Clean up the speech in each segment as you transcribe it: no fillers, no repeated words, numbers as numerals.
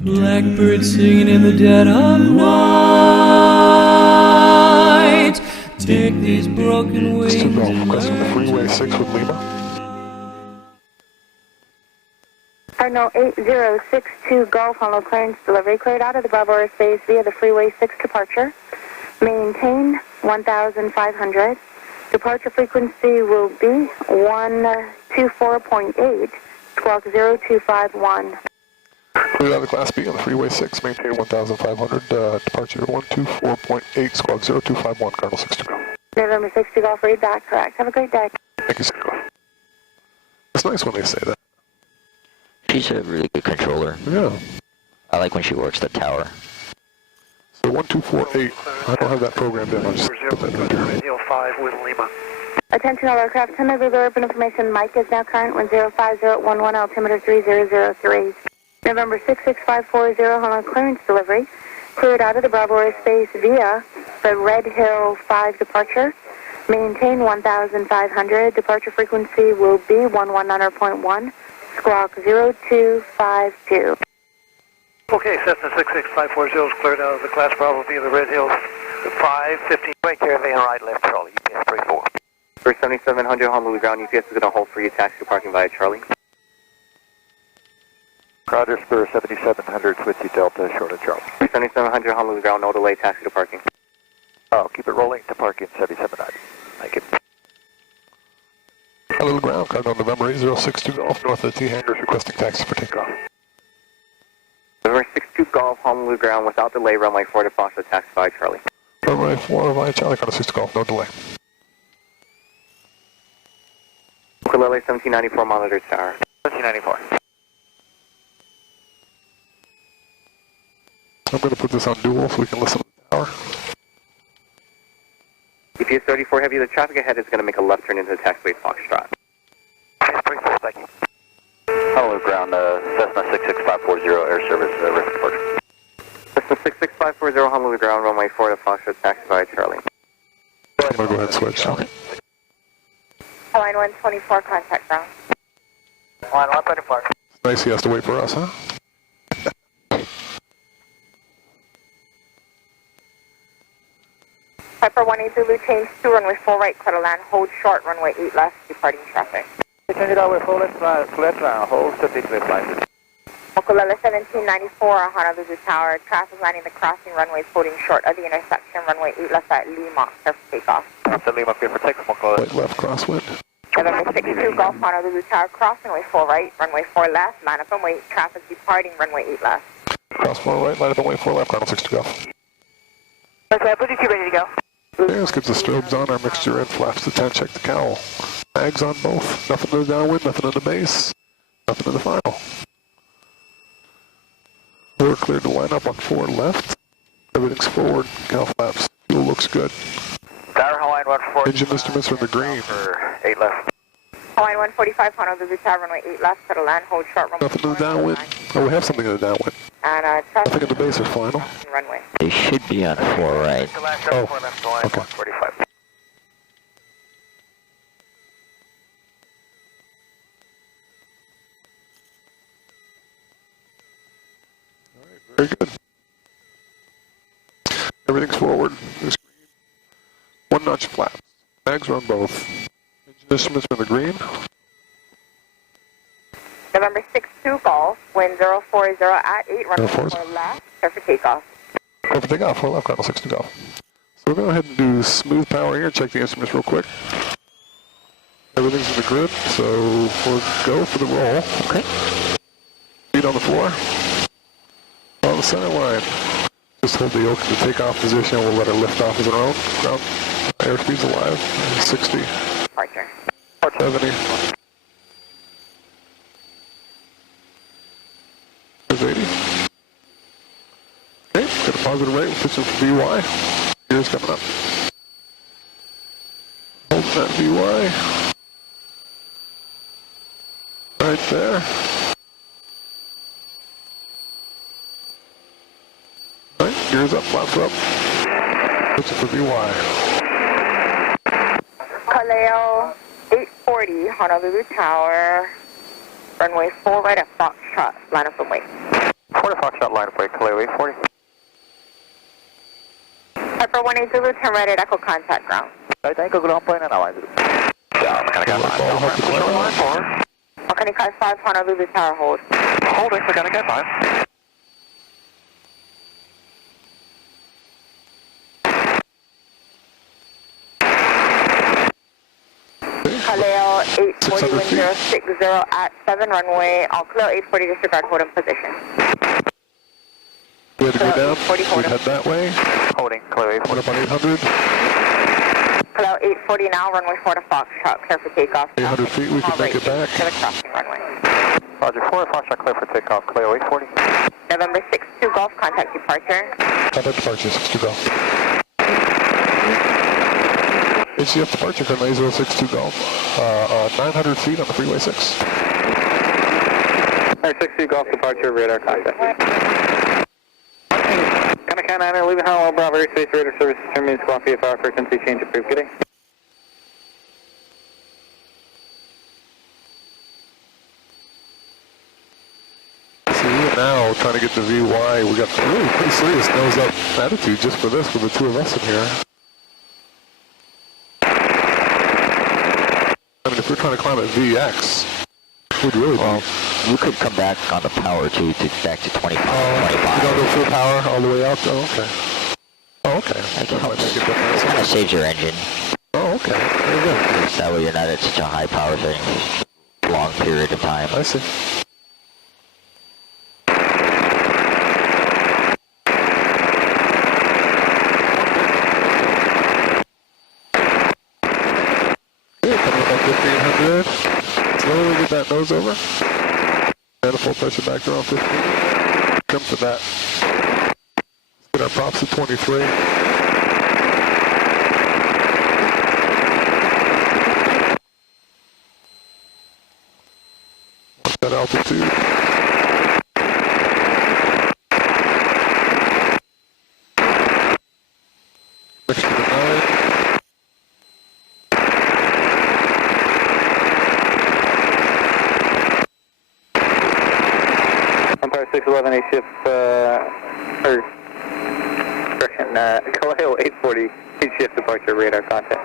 Blackbird singing in the dead of night. Take these broken wings and requesting the Freeway 6 with Lima. Cardinal 8062 Golf, Honolulu clearance delivery cleared out of the Bravo airspace via the Freeway 6 departure. Maintain 1,500. Departure frequency will be 124.8, squawk 0251. Cleared out of the Class B on the Freeway 6, maintain 1,500, departure 124.8, squawk 0251, Cardinal 6 to go. November 6 to Golf, read that correct. Have a great day. Thank you, sir. It's nice when they say that. She's a really good controller. Yeah. I like when she works the tower. So 1248, I don't have that programmed in, I'll just put that in here. 5 with Lima. Attention all aircraft, send over the open information. Mike is now current 105011, altimeter 3003. November 66540, Honolulu clearance delivery. Cleared out of the Bravo airspace via the Red Hill 5 departure. Maintain 1,500. Departure frequency will be 119.1. Squawk 0252. Okay, Cessna 66540 is cleared out of the Class Bravo via the Red Hills 515. Right caravan right left Charlie, UPS 34. For 7700 Honolulu ground, UPS is going to hold for you, taxi to parking via Charlie. Roger, Spur 7700, Switchy Delta, short of Charlie. For 7700 Honolulu ground, no delay, taxi to parking. Oh, keep it rolling to parking 7790. Thank you. Honolulu ground, Cardinal November 8062 Golf, north of the T hangars, requesting taxi for takeoff. November 62 Golf, Honolulu ground, without delay, runway 4 to Foster, taxi via Charlie. Runway 4 via Charlie, Cardinal 6 Golf, no delay. Ukulele 1794, monitor tower. 1794. I'm going to put this on dual so we can listen to the tower. UPS 34 Heavy, the traffic ahead is going to make a left turn into the taxiway Foxtrot. 34, thank you. Honolulu ground, Cessna 66540, air service, risk departure. Cessna 66540, Honolulu ground, runway 4 to Foxtrot, taxi via Charlie. I'm going to go ahead and switch. Line 124, contact ground. Line 124. It's nice he has to wait for us, huh? Piper 18 Zulu, change to runway 4 right, clear to land, hold short, runway 8 left, departing traffic. Change it over 4 left, clear to land, hold 50 clear line. Ukulele 1794, Honolulu Tower, traffic landing the crossing runways holding short of the intersection, runway 8 left at Lima, clear for takeoff. So Lima clear for takeoff, Ukulele. Right, left, crosswind. November 62 Golf, Honolulu Tower, crossing runway 4 right, runway 4 left, line up and wait, traffic departing, runway 8 left. Cross 4 right, line up and wait 4 left, Cardinal 6 to go. Okay, Booty 2 ready to go. Okay, let's get the strobes on, our mixture in, flaps to 10, check the cowl. Mags on both, nothing in the downwind, nothing in the base, nothing in the final. We're cleared to line up on 4 left. Everything's forward, cowl flaps, fuel looks good. Tower Hawaiian 145. Engine instruments are in the green. For 8 left. Hawaiian 145, Honolulu Tower, runway 8 left, clear to land, hold short, runway Nothing in the 4 downwind. Oh, we have something in the downwind. And traffic Nothing in the base or final. runway. They should be on 4 right. Oh, 4 left, line okay. 145. Very good. Everything's forward. There's green. 1 notch flaps. Mags are on both. Engine instruments are in the green. November 62 Golf, wind 040 at 8, runway 040. 4 left, clear for takeoff. Go for takeoff, 4 left, Cardinal 6 to go. So we're going to go ahead and do smooth power here, check the instruments real quick. Everything's in the grid, so we'll go for the roll. Okay. Feet on the floor. On the center line. Just hold the yoke in the takeoff position, we'll let her lift off as our own. Ground airspeed's alive, 60, Departure. 70. There's 80. Okay, got a positive rate, we're pitching for VY. Gears coming up. Holding that VY. Right there. Right, gears up, flaps up. Pitching for VY. Kaleo 840, Honolulu Tower, runway 4 right at Foxtrot, line up and wait. 40 Foxtrot line for Clear 840. Pepper 18 Zulu, turn right at Echo contact ground. Right, thank you, ground plane and now. Yeah, Mechanic 5. Shoreline 4. Mechanic 5, Honolulu Tower, hold. Holding, Mechanic 5. Kaleo 840, wind 060 at 7 runway, all clear 840, disregard, hold in position. We had to go down. 840, We'd head that way. Holding, Clear 840. What about 800? Kaleo 840 now, runway 4 to Foxtrot, clear for takeoff. 800 feet, we can make it back. To the crossing runway. Roger, 4 Foxtrot clear for takeoff, Clear 840. November 6-2 Golf, contact departure. Contact departure, 62 Golf. HCF departure from A062 Golf. 900 feet on the Freeway 6. 62 Golf departure, radar contact. Kind of 9, leaving Honolulu Bravo airspace, radar service, terminates Squawk VFR, frequency change approved. Good day. See, we're now trying to get the VY. We got really pretty serious nose up attitude just for this with the two of us in here. I mean, if we're trying to climb at VX, we'd really Well, you could come back on the power too, to back to 25. you don't go full power all the way out? Oh, okay. Oh, okay. That That might helps. make a difference. Kind of saves your engine. Oh, okay. Very good. That way you're not at such a high power setting for a long period of time. I see. Okay, coming up on 1500. Slowly get that nose over. Manifold pressure back to around 15. Come to that. Let's get our props at 23. Watch that altitude. Next to the 9. Empire 611, A shift, or, correction, Kaleo 840, A shift departure, radar contact.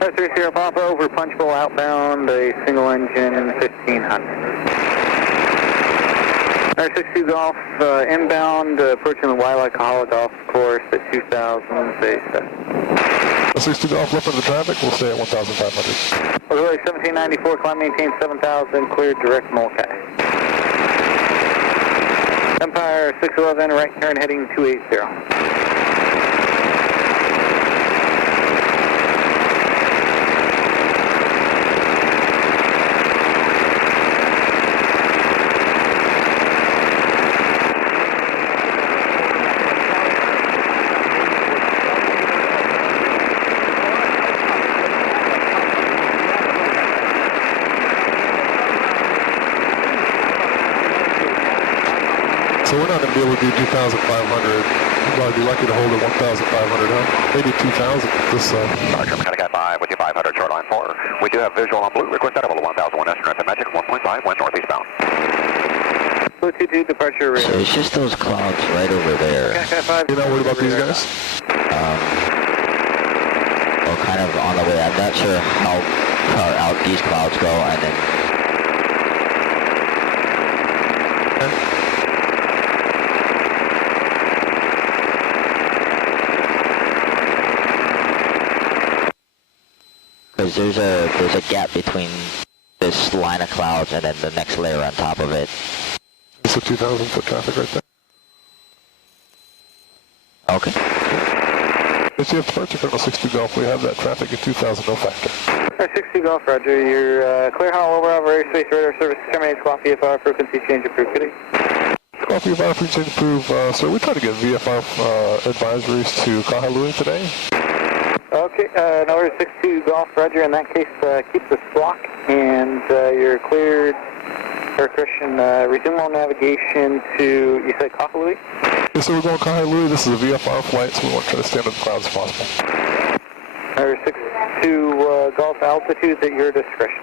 Empire 30 Papa over Punch Bowl outbound, a single engine 1500. R62 Golf, inbound, approaching the Wailakahala Golf Course at 2000, say 62 Golf, left of the traffic, we'll stay at 1,500. Auxiliary 1794, climb maintain 7000, cleared direct Mulcahy. Empire 611, right turn heading 280. So we're not going to be able to do 2,500. We'd probably be lucky to hold at 1,500, huh? Maybe 2,000 this Roger, Mechanic 5 with you 500, shoreline 4. We do have visual on blue, request that level 1001 estimate at Magic 1.5, wind northeastbound. Blue 22, departure So it's just those clouds right over there. You're not worried about these guys? Or kind of on the way. I'm not sure how far out these clouds go, and then because there's a gap between this line of clouds and then the next layer on top of it. It's a 2,000 foot traffic right there. Okay. If you have departure from 62 Golf, we have that traffic at 2,000, no factor. 60 Golf, Roger. You're clear Honolulu Bravo airspace radar service terminates Squawk VFR, frequency change approved. Good day. Squawk VFR frequency approved. Sir, we try to get VFR advisories to Kahului today. Okay, number 62 Golf, Roger. In that case, keep the squawk, and you're cleared Air Christian, resume all navigation to, you said Kahului? Yes, so we're going Kahului. This is a VFR flight, so we want to try to stay under the clouds if possible. Air 62 Golf altitude at your discretion.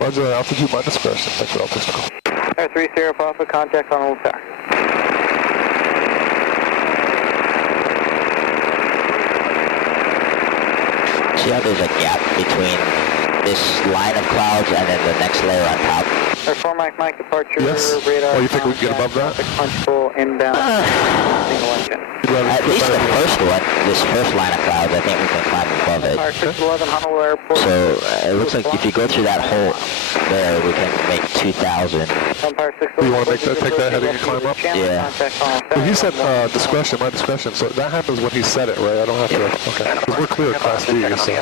Roger that, altitude, my discretion. Thanks for altitude. Air 3 Sierra Papa, contact on Old Tower. See how there's a gap between this line of clouds and then the next layer on top? Air 4 Mike departure, Yes. radar. Oh, you think we can get above that? Punch pull, inbound, single engine. At least the first one, this first line of clouds, I think we can climb above it. Fire 611 Honolulu Airport. So it looks like if you go through that hole there, we can make 2,000. Empire 611. You want to take that heading and climb up? Yeah. Well, he said discretion, my discretion. So that happens when he said it, right? I don't have to. Okay. Because we're clear at Class B, so.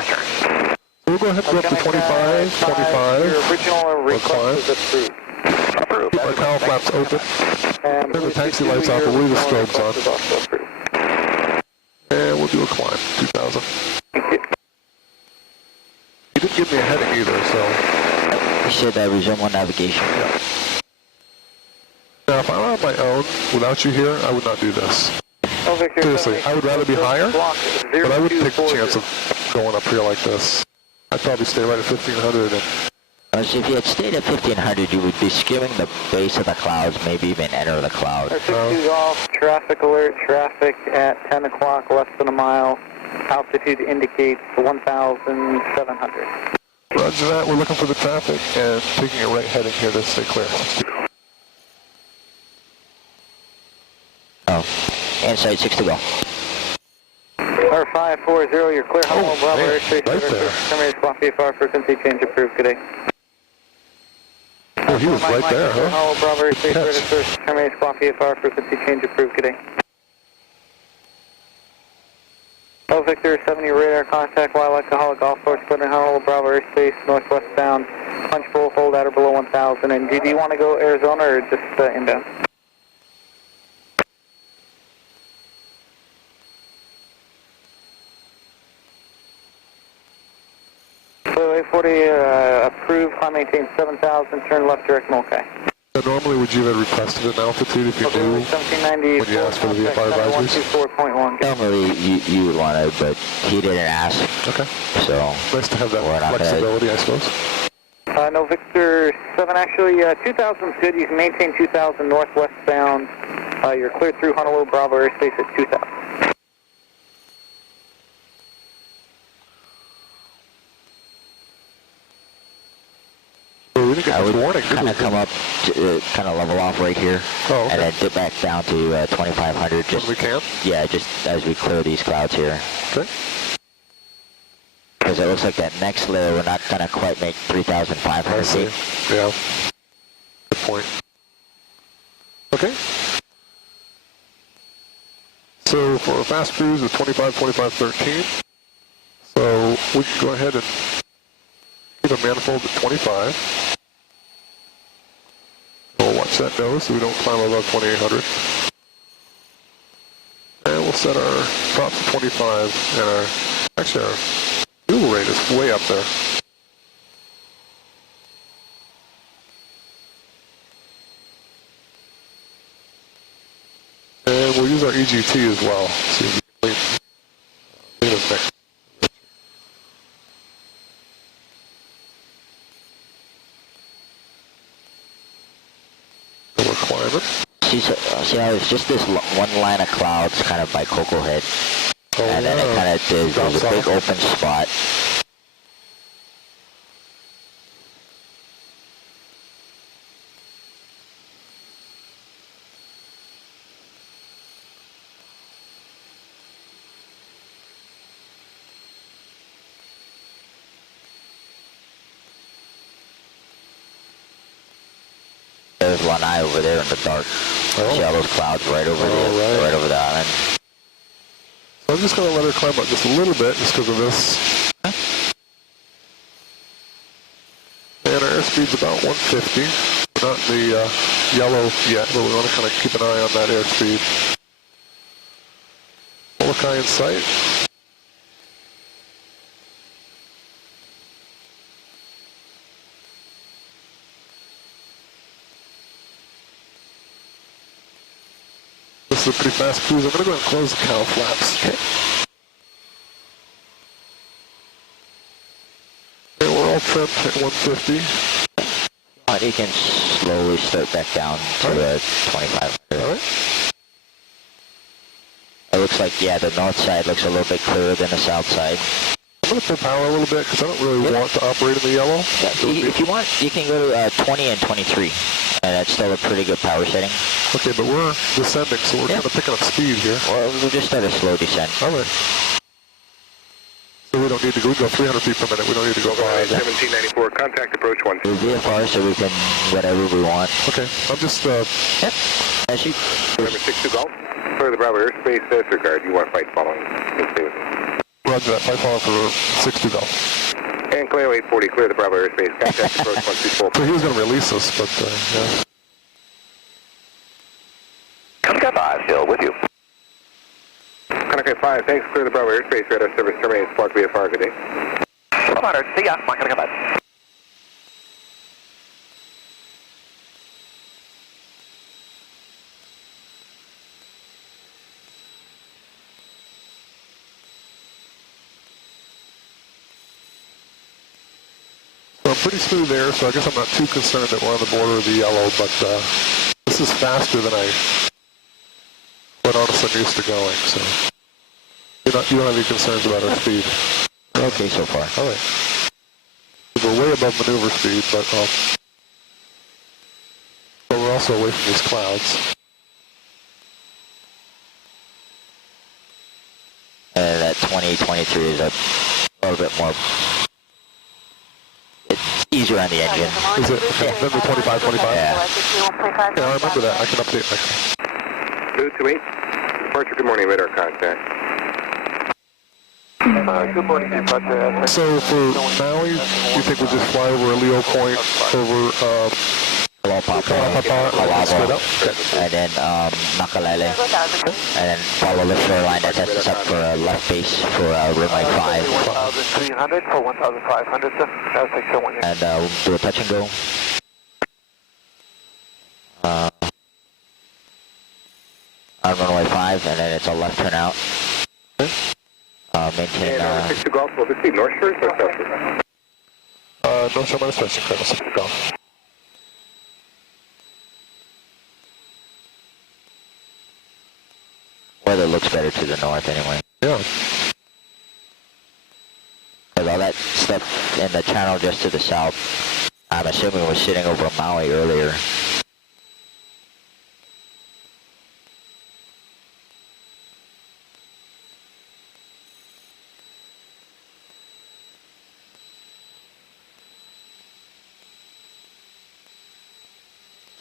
We'll go ahead and go up to 25, 25. Your original request is approved. Keep our cowl flaps open. Turn the taxi lights off, we'll leave the strobes on. And we'll do a climb, 2,000. He didn't give me a heading either, so. You said resume on navigation. Yeah. Now, if I were on my own, without you here, I would not do this. Seriously, I would rather be higher, but I wouldn't take the chance of going up here like this. I'd probably stay right at 1,500. And So if you had stayed at 1,500, you would be skimming the base of the clouds, maybe even enter the clouds. Air 62 off, traffic alert, traffic at 10 o'clock, less than a mile. Altitude indicates 1,700. Roger that, we're looking for the traffic and taking a right heading here to stay clear. Oh, inside 6 to go. Air 540, you're clear. Hello, Bravo man, Airspace. right there. Terminated Squawk VFR, frequency change approved. Good day. Oh, he was right there, huh? Hello, Bravo Airspace. Catch. Register. Terminated Squawk VFR, frequency change approved. Good day. Hello, Victor 70 radar contact. Waialakahala Golf Course, Clinton, Honolulu, Bravo Airspace, northwest bound. Punch bowl, hold at or below 1,000. And do you want to go Arizona or just inbound? So 840 approved, climb maintain 7,000, turn left direct Mulcahy. So normally would you have requested an altitude if you knew 1790 when you asked for the VFR advisories? 124.1. Normally you would want to, but he didn't ask. Okay. So Nice to have that we're not flexibility, I suppose. No, Victor 7, actually 2,000 is good. You can maintain 2,000 northwest bound. You're clear through Honolulu Bravo Airspace at 2,000. So we didn't get I would much warning, did kind we? of come up, kind of level off right here, Oh, okay. and then dip back down to 2,500. Just When we can? yeah, just as we clear these clouds here. Okay. Because it looks like that next layer we're not gonna quite make 3,500 I see. feet. Yeah. Good point. Okay. So for a fast cruise is 25, 25, 13. So we can go ahead and keep a manifold at 25. We'll watch that nose so we don't climb above 2,800. And we'll set our props to 25 and our fuel rate is way up there. And we'll use our EGT as well. See if we can lean us next. So we're climbing. See how it's just this one line of clouds kind of by Cocoa Head. Oh, And then it kind of, there's a big open spot. There's one eye over there in the dark. See all those clouds right over right over the island. So I'm just going to let her climb up just a little bit just because of this. And our airspeed's about 150. We're not in the yellow yet, but we want to kind of keep an eye on that airspeed. Molokai in sight. This is a pretty fast cruise. I'm going to go ahead and close the cowl flaps. Okay. Okay, we're all trimmed at 150. You can slowly start back down to 2500. All right. It looks like, yeah, the north side looks a little bit clearer than the south side. I'm going to pull power a little bit because I don't really want to operate in the yellow. Yeah, if you want, you can go to 20 and 23. And that's still a pretty good power setting. Okay, but we're descending, so we're kind of picking up speed here. Well, we'll just start a slow descent. All right. So we don't need to go, we go 300 feet per minute. We don't need to go by 1794, contact approach 1. We'll VFR so we can whatever we want. Okay, I'm just, Yep. As you... November 62 Golf. Clear the Bravo airspace, disregard. You want fight following. Please stay with me. Roger that, fight follow for 62 Golf. And Cleo 840, clear the Bravo airspace. Contact approach 124. So he was going to release us, but, yeah. Contact 5, still with you. Contact 5, thanks. Clear the Bravo airspace. Radar service terminates. Spark VFR. Good day. 1200, see ya. Mike, Contact 5. So I'm pretty smooth there, so I guess I'm not too concerned that we're on the border of the yellow, but this is faster than I quite honestly I'm used to going, so you don't have any concerns about our speed. Okay, so far. All right. We're way above maneuver speed, but we're also away from these clouds. And that 2023 is a little bit more... It's easier on the engine. Is it? Okay, then the 25, 25? Yeah. Yeah, I remember that. I can update my... 228. Departure, good morning. Radar contact. Good morning, departure. So for Maui, you think we'll just fly over a Leo Point, over Kalapapa, and then Makalele, and then follow the shoreline that sets us up for a left base for runway 5. 1,300 for 1,500, sir. That's 601. And we'll do a touch and go. On runway 5, and then it's a left turn out. Maintain... And 62 Golf, will this be North Shore or South Shore? North Shore minus stretching, Colonel 60 Golf. Weather looks better to the north anyway. Yeah. Because all that stuff in the channel just to the south, I'm assuming was sitting over Maui earlier.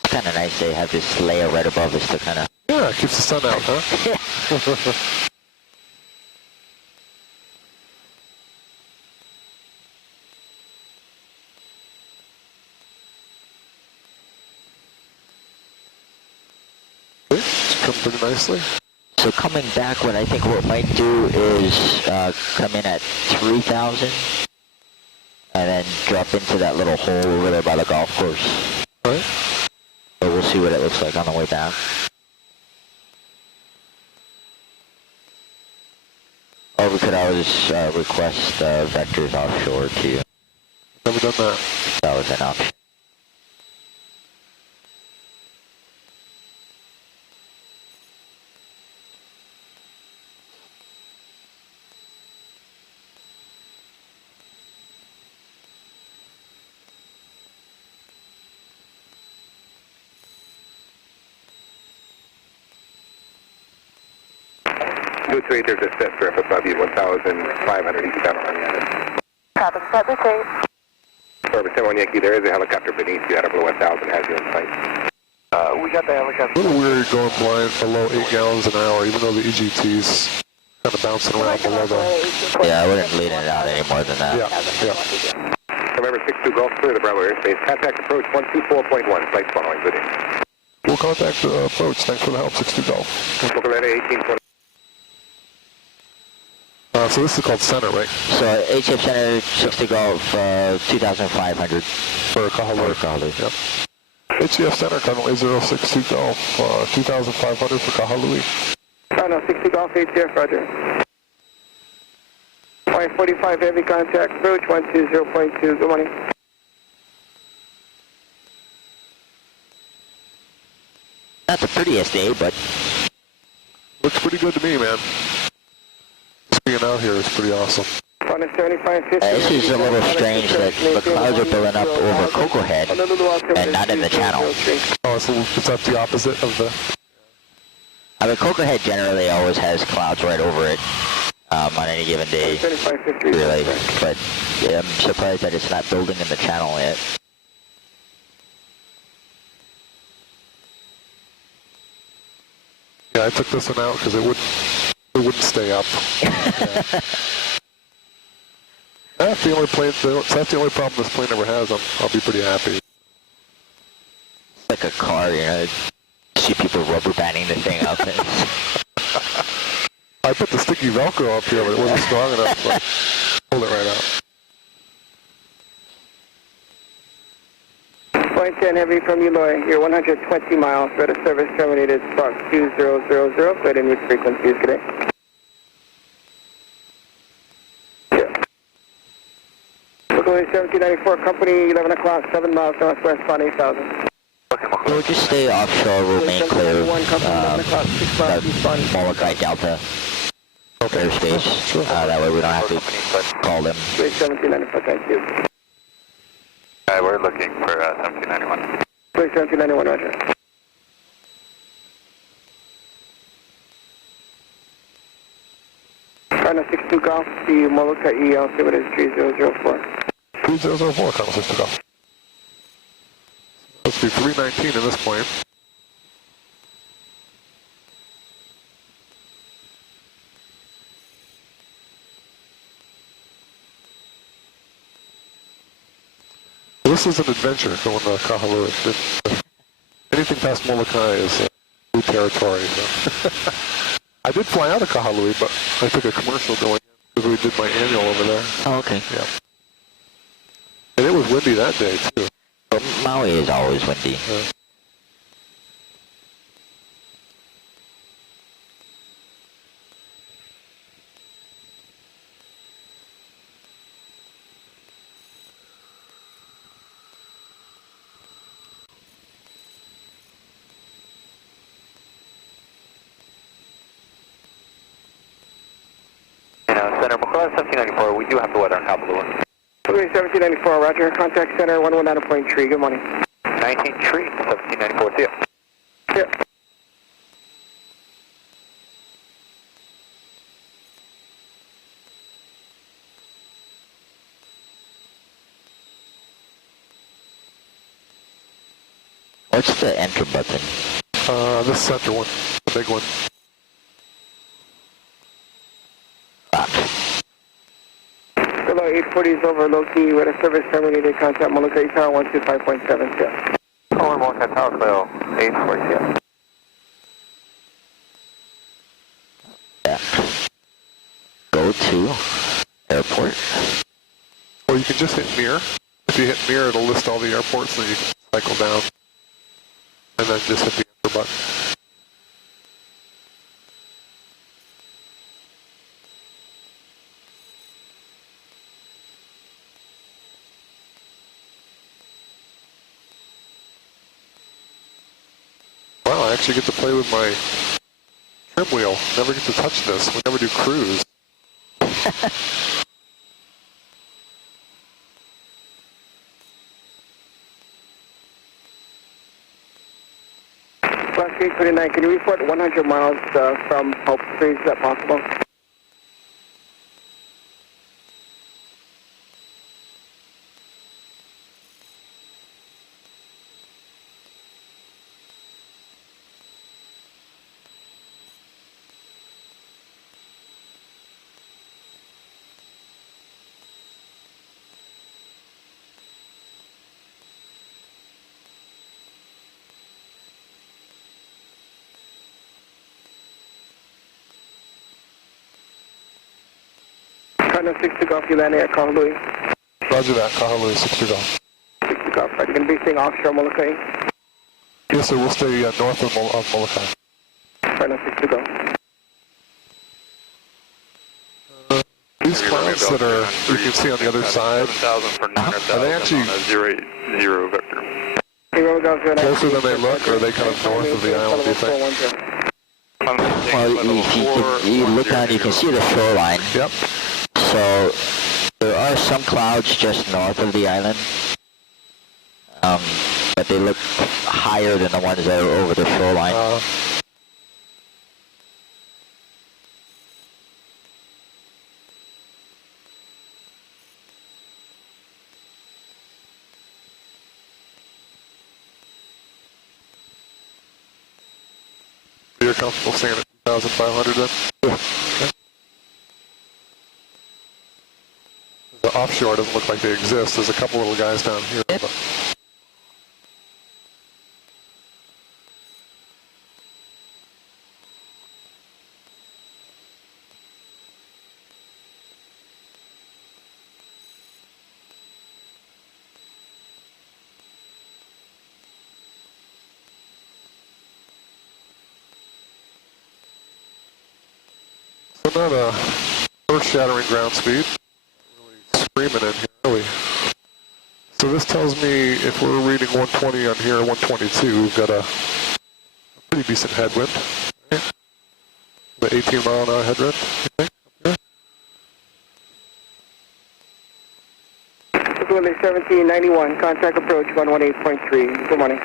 It's kind of nice they have this layer right above us to kind of... Yeah, it keeps the sun out, huh? It's come pretty nicely. So coming back, what I think what might do is come in at 3,000 and then drop into that little hole over there by the golf course. All right. So we'll see what it looks like on the way back. Or we could always request vectors offshore too. Never done that. That was an option. There's a set surf above you, 1,500 eastbound on Yankee. Copy, set the tape. Service 71 Yankee, there is a helicopter beneath you out of below 1,000, has you in sight. We got the helicopter. A little weird going blind below 8 gallons an hour, even though the EGT's kind of bouncing around below the... Yeah, I wouldn't lean it out any more than that. Yeah. November 62 Golf, clear the Bravo airspace. Contact approach 124.1, flight following, good day. We'll contact the approach. Thanks for the help, 62 Golf. Mokoleta 1820. So this is called center, right? So HF Center 60 Golf 2,500 For Kahalu. for Kahalu. Yep. HCF Center, currently 062 Golf, 2,500 for Kahalui. No, 60 Golf, HCF, roger. Y45 heavy contact, approach 120.2, good morning. Not the prettiest day, but Looks pretty good to me, man. Just being out here is pretty awesome. this is a little strange that the clouds are building up over Cocoa Head and not in the channel. Oh, it's not the opposite of the... I mean, Cocoa Head generally always has clouds right over it on any given day, really. But yeah, I'm surprised that it's not building in the channel yet. Yeah, I took this one out because it wouldn't stay up. Yeah. That's the only plane. That's the only problem this plane ever has. I'll be pretty happy. It's like a car, you know. See people rubber banding the thing up. I put the sticky Velcro up here, but it wasn't strong enough, so I pulled it right out. Flight 10 heavy from Eloy, you're 120 miles, red of service terminated, spark 2000, flight in with frequencies, good day. Locally 1794, company 11 o'clock, 7 miles northwest, on 8,000. We'll just stay offshore, remain clear of Molokai Delta airspace. That way we don't have to call them. 1794, thank you. We're looking for 1791. 1791, roger. Cardinal 62 Golf, the Molokai EL, altimeter is 3004. 3004, Cardinal 62 Golf. Let's do 319 in this plane. This is an adventure going to Kahalui. Anything past Molokai is new territory. So. I did fly out of Kahalui, but I took a commercial going in because we did my annual over there. Oh, okay. Yeah. And it was windy that day, too. Maui is always windy. Center, McCall 1794, we do have the weather on Kapalua. 1794, roger, contact center 119.3, good morning. 19 tree, 1794, see ya. Yeah. What's the enter button? This center one, the big one. Below 840 is over, low key, with a service terminated, contact Molokai Tower 125.7, yeah. Calling Molokai Tower, so 840, yeah. Yeah. Go to airport. Or you can just hit mirror. If you hit mirror, it'll list all the airports, and you can cycle down. And then just hit the enter button. Wow, I actually get to play with my trim wheel. Never get to touch this. We never do cruise. Class 829, can you report 100 miles from Hope Springs, is that possible? Cardinal 60 Golf, you landing at Kahalui. Roger that, Kahalui 60 Golf. 60 Golf, right, you're going to be staying offshore Molokai? Yes, sir. We'll stay north of Molokai. Final 6 to go. These clouds that are you can see on the other side, 7,000 for 9,000 are they actually on a 080 vector? closer than they look, or are they kind of north of the island, do you think? Well, if you look down, you can see the shoreline. Yep. So there are some clouds just north of the island, but they look higher than the ones that are over the shoreline. You're comfortable staying at 2,500 then? Yeah. Okay. The offshore doesn't look like they exist. There's a couple little guys down here. Yep. But so not a earth-shattering ground speed. Really screaming in here, really. So this tells me if we're reading 120 on here, 122, we've got a pretty decent headwind. Right? The 18-mile-an-hour headwind, I think, up here. Willie 1791, contact approach 118.3. Good morning.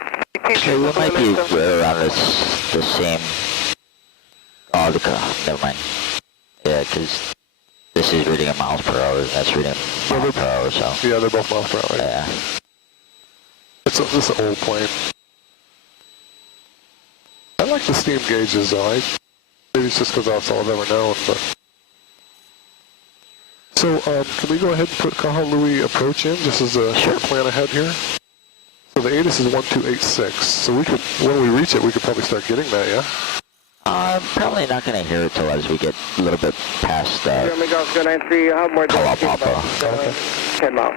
So we might be around the same. Oh, never mind. Yeah, because this is reading in miles per hour, and that's reading in miles per hour, so. Yeah, they're both miles per hour. Right? Yeah. This is an old plane. I like the steam gauges, though. Maybe it's just because that's all I've ever known, but. So, can we go ahead and put Kahului approach in, just as a short plan ahead here? So the ATIS is 1286, so we could, when we reach it, we could probably start getting that, yeah? Probably not going to hear it till as we get a little bit past, Golf 093, how more than Kalapapa. 10 miles.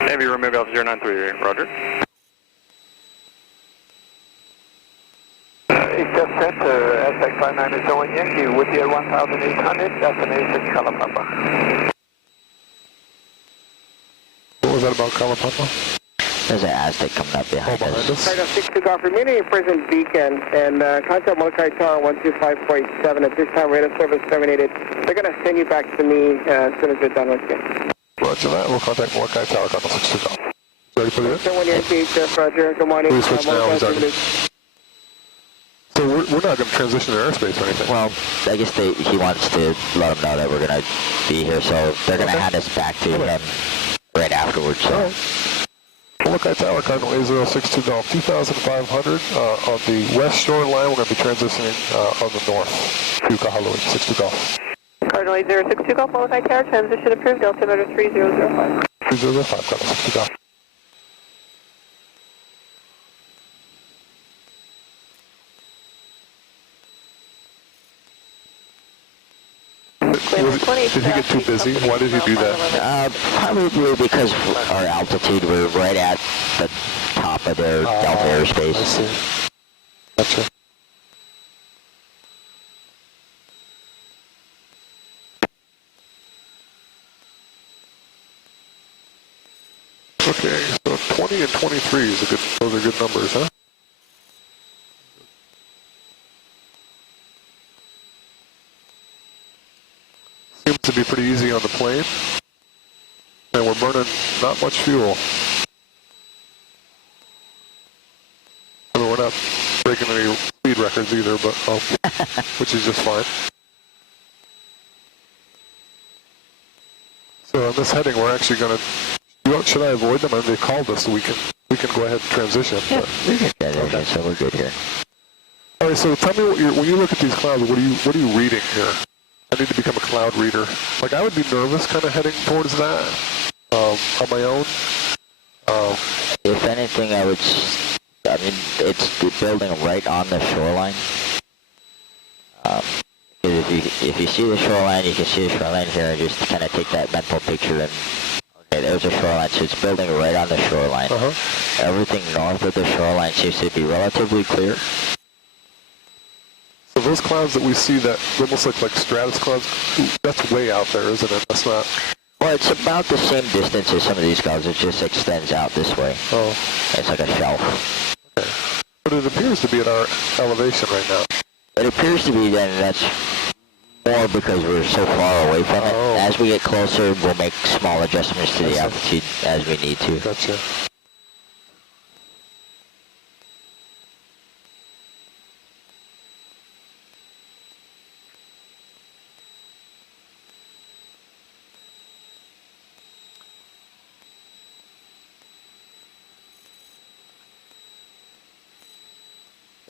Navy Romeo Golf 093, roger. Just set Aztec 59 is showing Yankee with you at 1,800, destination Kalapapa. What was that about Kalapapa? There's an Aztec coming up behind us. Final 6 to Golf, remaining present beacon, and contact Molokai Tower 125.7. At this time, radar service terminated. They're going to send you back to me as soon as they're done with you. Roger that. We'll contact Molokai Tower, contact 6 to Golf. Ready for this? 118, Roger. Good morning. Please switch now. So we're not going to transition to airspace or anything? Well, I guess he wants to let them know that we're going to be here, so they're going to hand us back to him right afterwards. So. Molokai Tower, Cardinal A062 Golf, 2,500 on the west shoreline. We're going to be transitioning on the north to Kahului, 62 Golf. Cardinal A062 Golf, Molokai Tower, transition approved, altimeter 3005. 3005, Cardinal 62 Golf. Did he get too busy? Why did he do that? Probably because our altitude, we're right at the top of their Delta airspace. I see. Gotcha. Okay, so 20 and 23 is those are good numbers, huh? Seems to be pretty easy on the plane, and we're burning not much fuel. I mean, we're not breaking any speed records either, but which is just fine. So on this heading, we're actually going to. Should I avoid them? I mean, they called us, so we can go ahead and transition. Yeah, we can get it, so we're good here. All right, so tell me when you look at these clouds, what are you reading here? I need to become a cloud reader. Like, I would be nervous kind of heading towards that on my own. If anything, it's building right on the shoreline. If you see the shoreline, you can see the shoreline here, and just kind of take that mental picture and Okay, there's a shoreline, so it's building right on the shoreline. Everything north of the shoreline seems to be relatively clear. So those clouds that we see that almost look like stratus clouds, that's way out there, isn't it? That's not... Well, it's about the same distance as some of these clouds. It just extends out this way. Oh. It's like a shelf. Okay. But it appears to be at our elevation right now. It appears to be, then that's more because we're so far away from it. As we get closer, we'll make small adjustments to the altitude as we need to. Gotcha.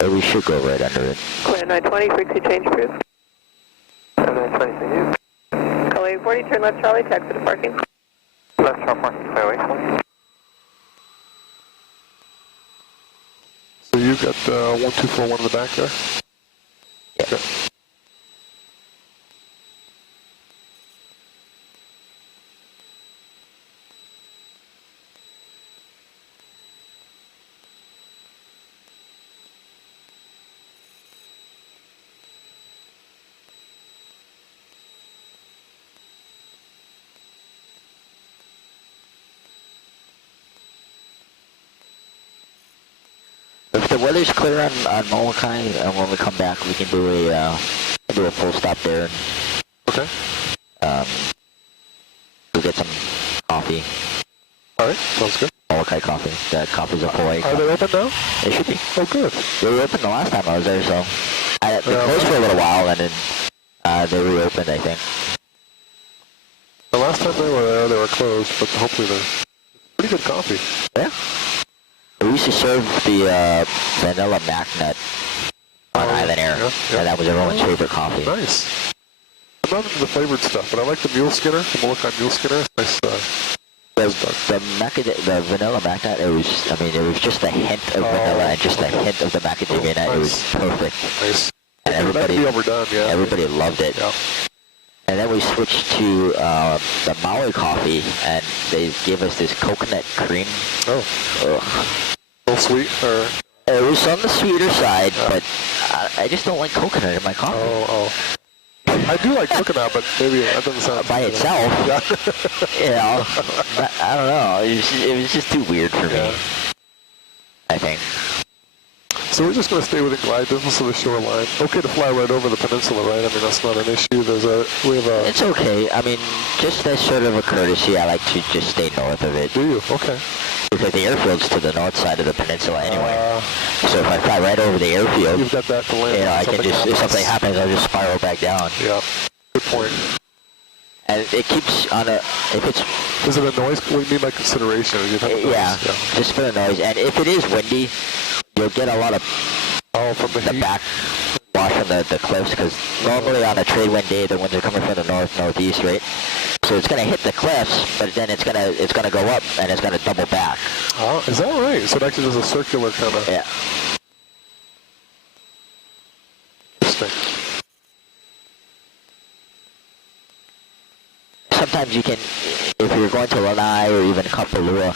We should go right under it. Clear 920, frequency change approved. 920, LA 40, turn left Charlie, taxi to parking. left sharp parking, clear away. So you got 1241 in the back there? Yeah. Okay. If the weather's clear on Molokai, and when we come back, we can do a full stop there. Okay. We'll get some coffee. All right, sounds good. Molokai coffee. The coffee's a Hawaii. Are they open now? They should be. Oh, good. They were open the last time I was there, so they closed for a little while, and then they reopened, I think. The last time they were there, they were closed, but hopefully they're pretty good coffee. Yeah. We used to serve the vanilla MacNut on Island Air, and that was everyone's favorite coffee. Nice. I'm not into the flavored stuff, but I like the mule skinner, the Molokai mule skinner. Nice. The vanilla MacNut, it was just a hint of vanilla and just a hint of the macadamia nut. Nice. It was perfect. Nice. And It might be overdone, yeah. everybody loved it. Yeah. And then we switched to the Maui coffee, and they gave us this coconut cream. Oh. Ugh. A little sweet, or? It was on the sweeter side, but I just don't like coconut in my coffee. Oh. I do like coconut, but maybe that doesn't sound... By itself, Yeah. I don't know. It was just too weird for me, I think. So we're just going to stay within glide distance of the shoreline. Okay to fly right over the peninsula, right? I mean, that's not an issue. It's okay. I mean, just as sort of a courtesy, I like to just stay north of it. Do you? Okay. Because the airfield's to the north side of the peninsula anyway. So if I fly right over the airfield, You've got that to land. I can just, if something happens, I'll just spiral back down. Yeah. Good point. And it keeps on Is it a noise? What do you mean by consideration? Yeah, just for the noise. And if it is windy, you'll get a lot of from the heat? back wash from the cliffs, because normally on a trade wind day, the winds are coming from the northeast, right? So it's going to hit the cliffs, but then it's going to go up and it's going to double back. Oh, is that right? So it actually does a circular kind of... Yeah. Interesting. Sometimes you can, if you're going to Lanai or even Kapalua,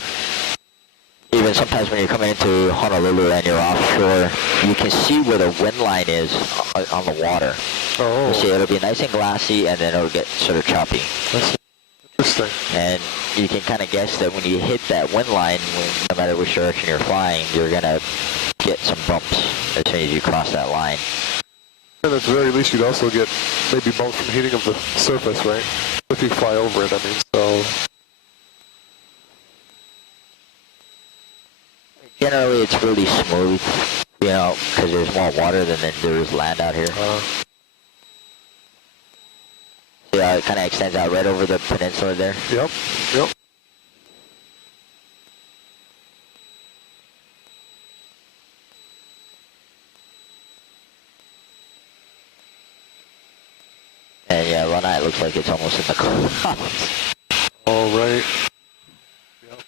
even sometimes when you're coming into Honolulu and you're offshore, you can see where the wind line is on the water. Oh. You see, it'll be nice and glassy, and then it'll get sort of choppy. That's interesting. And you can kind of guess that when you hit that wind line, no matter which direction you're flying, you're going to get some bumps as soon as you cross that line. And at the very least, you'd also get maybe bumps from heating of the surface, right? If you fly over it, I mean, so... Generally, it's really smooth, because there's more water than there is land out here. Yeah, it kind of extends out right over the peninsula there. Yep. And yeah, Lanai looks like it's almost in the clouds. All right. Yep.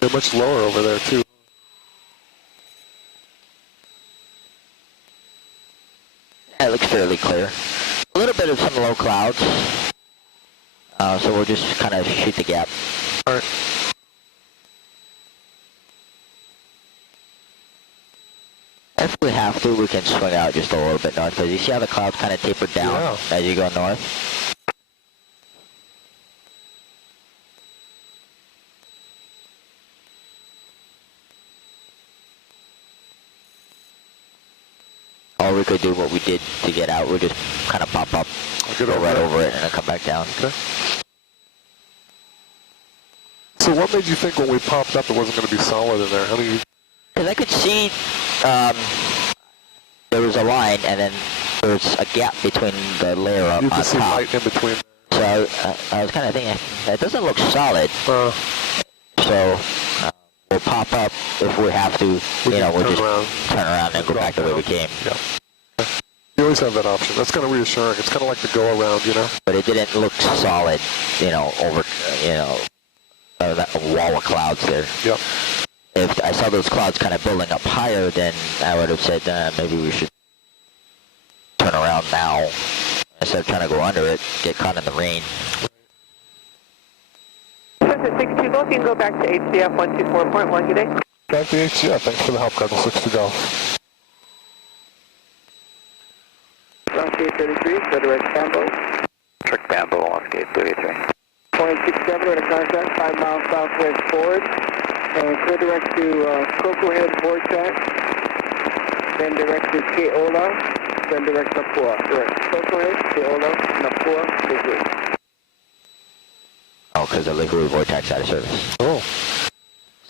They're much lower over there, too. Yeah, it looks fairly clear. A little bit of some low clouds. So we'll just kind of shoot the gap. All right. If we have to, we can swing out just a little bit north, because you see how the clouds kind of taper down as you go north? Or we could do what we did to get out. We just kind of pop up, go right over it, and then come back down. Okay. So what made you think when we popped up it wasn't going to be solid in there? I mean, because I could see there was a line, and then there was a gap between the layer up you on can see top. light in between. So I was kind of thinking, that doesn't look solid. So we'll pop up if we have to. We'll just turn around and go back the way we came. Yeah. You always have that option. That's kind of reassuring. It's kind of like the go around, But it didn't look solid, over, that wall of clouds there. Yep. If I saw those clouds kind of building up higher, then I would have said maybe we should turn around now instead of trying to go under it, get caught in the rain. Cessna 62 Golf, you can go back to HCF 124.1 today. Back to HCF. Thanks for the help, Cardinal 62 Golf. Oscar 33, clear direct Bambo. Trick Bambo, Oscar 33. 0.67 at a contact, 5 miles southwest forward. And clear direct to Cocoa Head Vortex. Then direct to Keola. Then direct to Napua. Direct Cocoa Head, Keola, Napua, Lihue. Oh, because the Lihue Vortex out of service. Oh.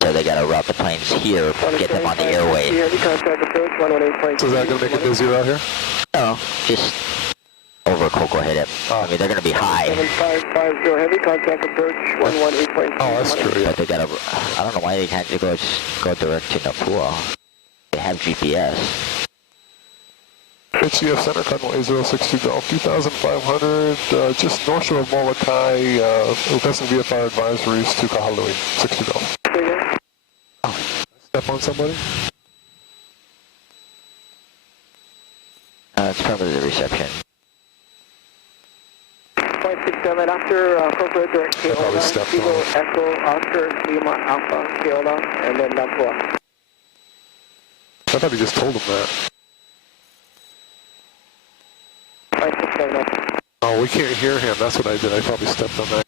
So they got to route the planes here, get them on the airway. Contact approach 118.2. So is that going to make it busier out here? No, just over Cocoa Head. I mean, they're going to be high. 7550 heavy, contact approach 118.2. Oh, that's true, yeah. But they got to, I don't know why they can't just go direct to Napua. They have GPS. HCF Center, Cardinal 8062 Golf, 2500, just north shore of Molokai, requesting VFR advisories to Kahalui, 60 Golf. Step on somebody? It's probably the reception. 0.67 after corporate direct Keola, Kilo, Echo, Oscar, Lima, Alpha, Keola, and then Napua. I thought he just told him that. 0.67. Oh, we can't hear him. That's what I did. I probably stepped on that.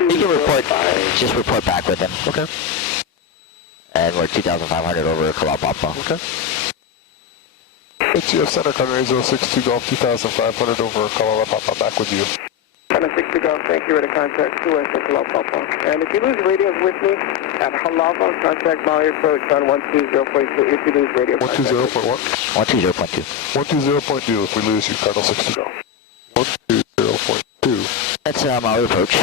You can report, just report back with him. Okay. And we're 2,500 over Kalapapa. Okay. HCF Center, Cardinal 8062 Golf, 2500 over Kalapapa. Back with you. Center 60 Golf, thank you for the contact 2 West Kalapapa. And if you lose radios with me at Halava, contact Maui approach on 120.2 if you lose radio. 120.1? 120.2. 120.2 if we lose you, Cardinal 60 Golf. 120.2. That's Maui approach.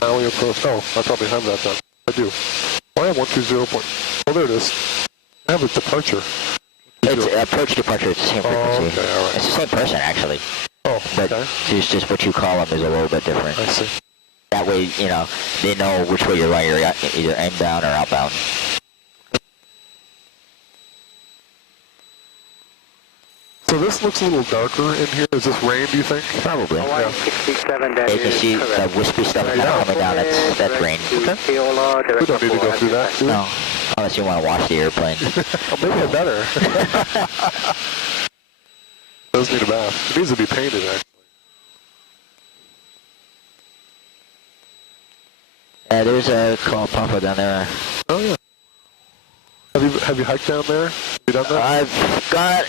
Maui approach. Oh, I probably have that then. I do. Oh, I have 120. Oh, there it is. I have a departure. It's approach departure. It's the same frequency. Okay, all right. It's the same person actually. Oh, but okay. it's just what you call them is a little bit different. I see. That way, they know which way you're going. You're either inbound or outbound. So this looks a little darker in here. Is this rain, do you think? Probably. Yeah. 67, You can see that wispy stuff kind of coming down. That's rain. Okay. We don't need to go through that, do we? No, unless you want to wash the airplane. Oh, maybe I better. It does need a bath. It needs to be painted, actually. There's a Kalapapa down there. Oh, yeah. Have you hiked down there? Have you done that? I've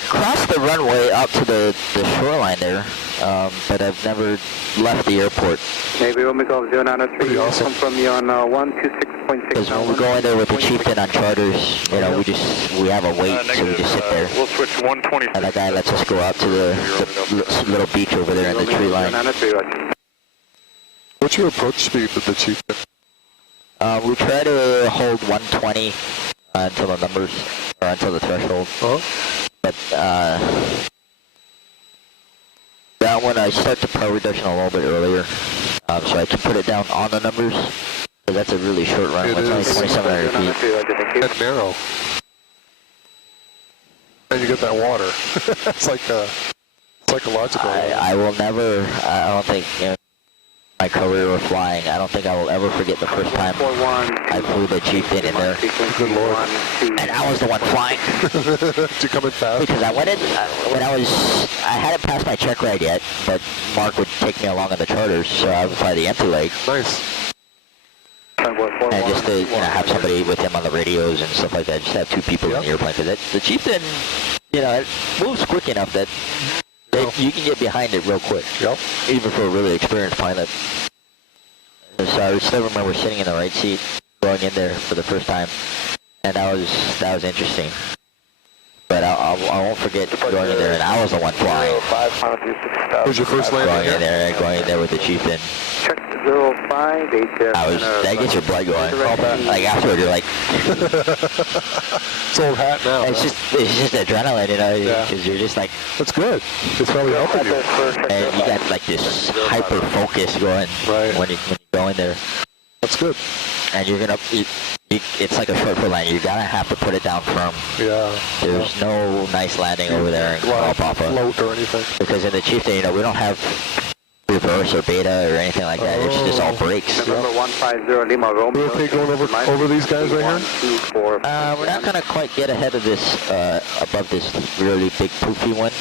crossed the runway up to the shoreline there, but I've never left the airport. Maybe Omega 093. Pretty awesome. Come from you on 126.6. Because when we go in there with the chieftain on charters, we have a wait, so we just sit there. We'll switch 120. And that guy lets us go out to the little beach over there in the tree line. What's your approach speed with the chieftain? We try to hold 120 until the numbers, or until the threshold. But that one I start the power reduction a little bit earlier, so I can put it down on the numbers. But that's a really short run. It's only 2,700 feet. And narrow. And you get that water. It's like psychological. I will never, I don't think, my career of flying, I don't think I will ever forget the first time I flew the Chieftain in there. Good Lord. And I was the one flying. Did you come in fast? Because I went in, I hadn't passed my check ride yet, but Mark would take me along on the charters, so I would fly the empty leg. Nice. And just to have somebody with him on the radios and stuff like that, just have two people in the airplane. Because the Chieftain, it moves quick enough that you can get behind it real quick. Yep. Even for a really experienced pilot. So I still remember sitting in the right seat, going in there for the first time, and that was interesting. But I won't forget going in there, and I was the one flying. Was your first landing Going in there with the Chieftain. Check 058. That gets your blood going. Like afterward, you're like, It's old hat now. it's just adrenaline, because you're just like, That's good. It's probably helping you. and you got like this hyper focus going when you go in there, That's good. and you're gonna, it's like a short foot landing. You're gonna have to put it down firm. Yeah. There's no nice landing over there in Papa. Float or anything. Because in the Chieftain, we don't have reverse or beta or anything like that. It's just all brakes. November 150 Lima Romeo. You okay going over these guys right here? We're not gonna quite get ahead of this, above this really big poofy one.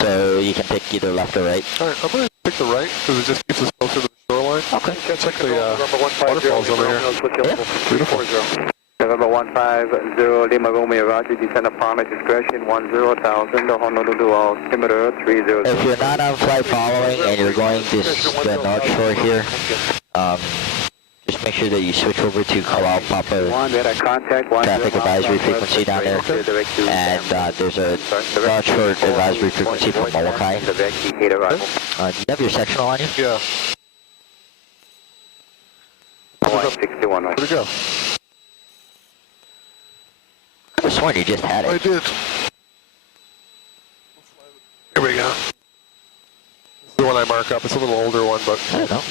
So you can pick either left or right. All right, I'm going to pick the right because it just keeps us closer to the shoreline. Okay. Check the waterfalls over here. Yeah. Beautiful. November 150 Lima Romeo, Roger, descend upon at discretion 10,000, Honolulu altimeter 30. If you're not on flight following and you're going the North Shore here, just make sure that you switch over to Kalau Papa traffic advisory frequency down there. And there's a North Shore advisory frequency from Molokai. Do you have your sectional on you? Yeah. Where'd it go? I was sworn you just had I it. did. Here we go. This is the one I mark up. It's a little older one, but... I don't know.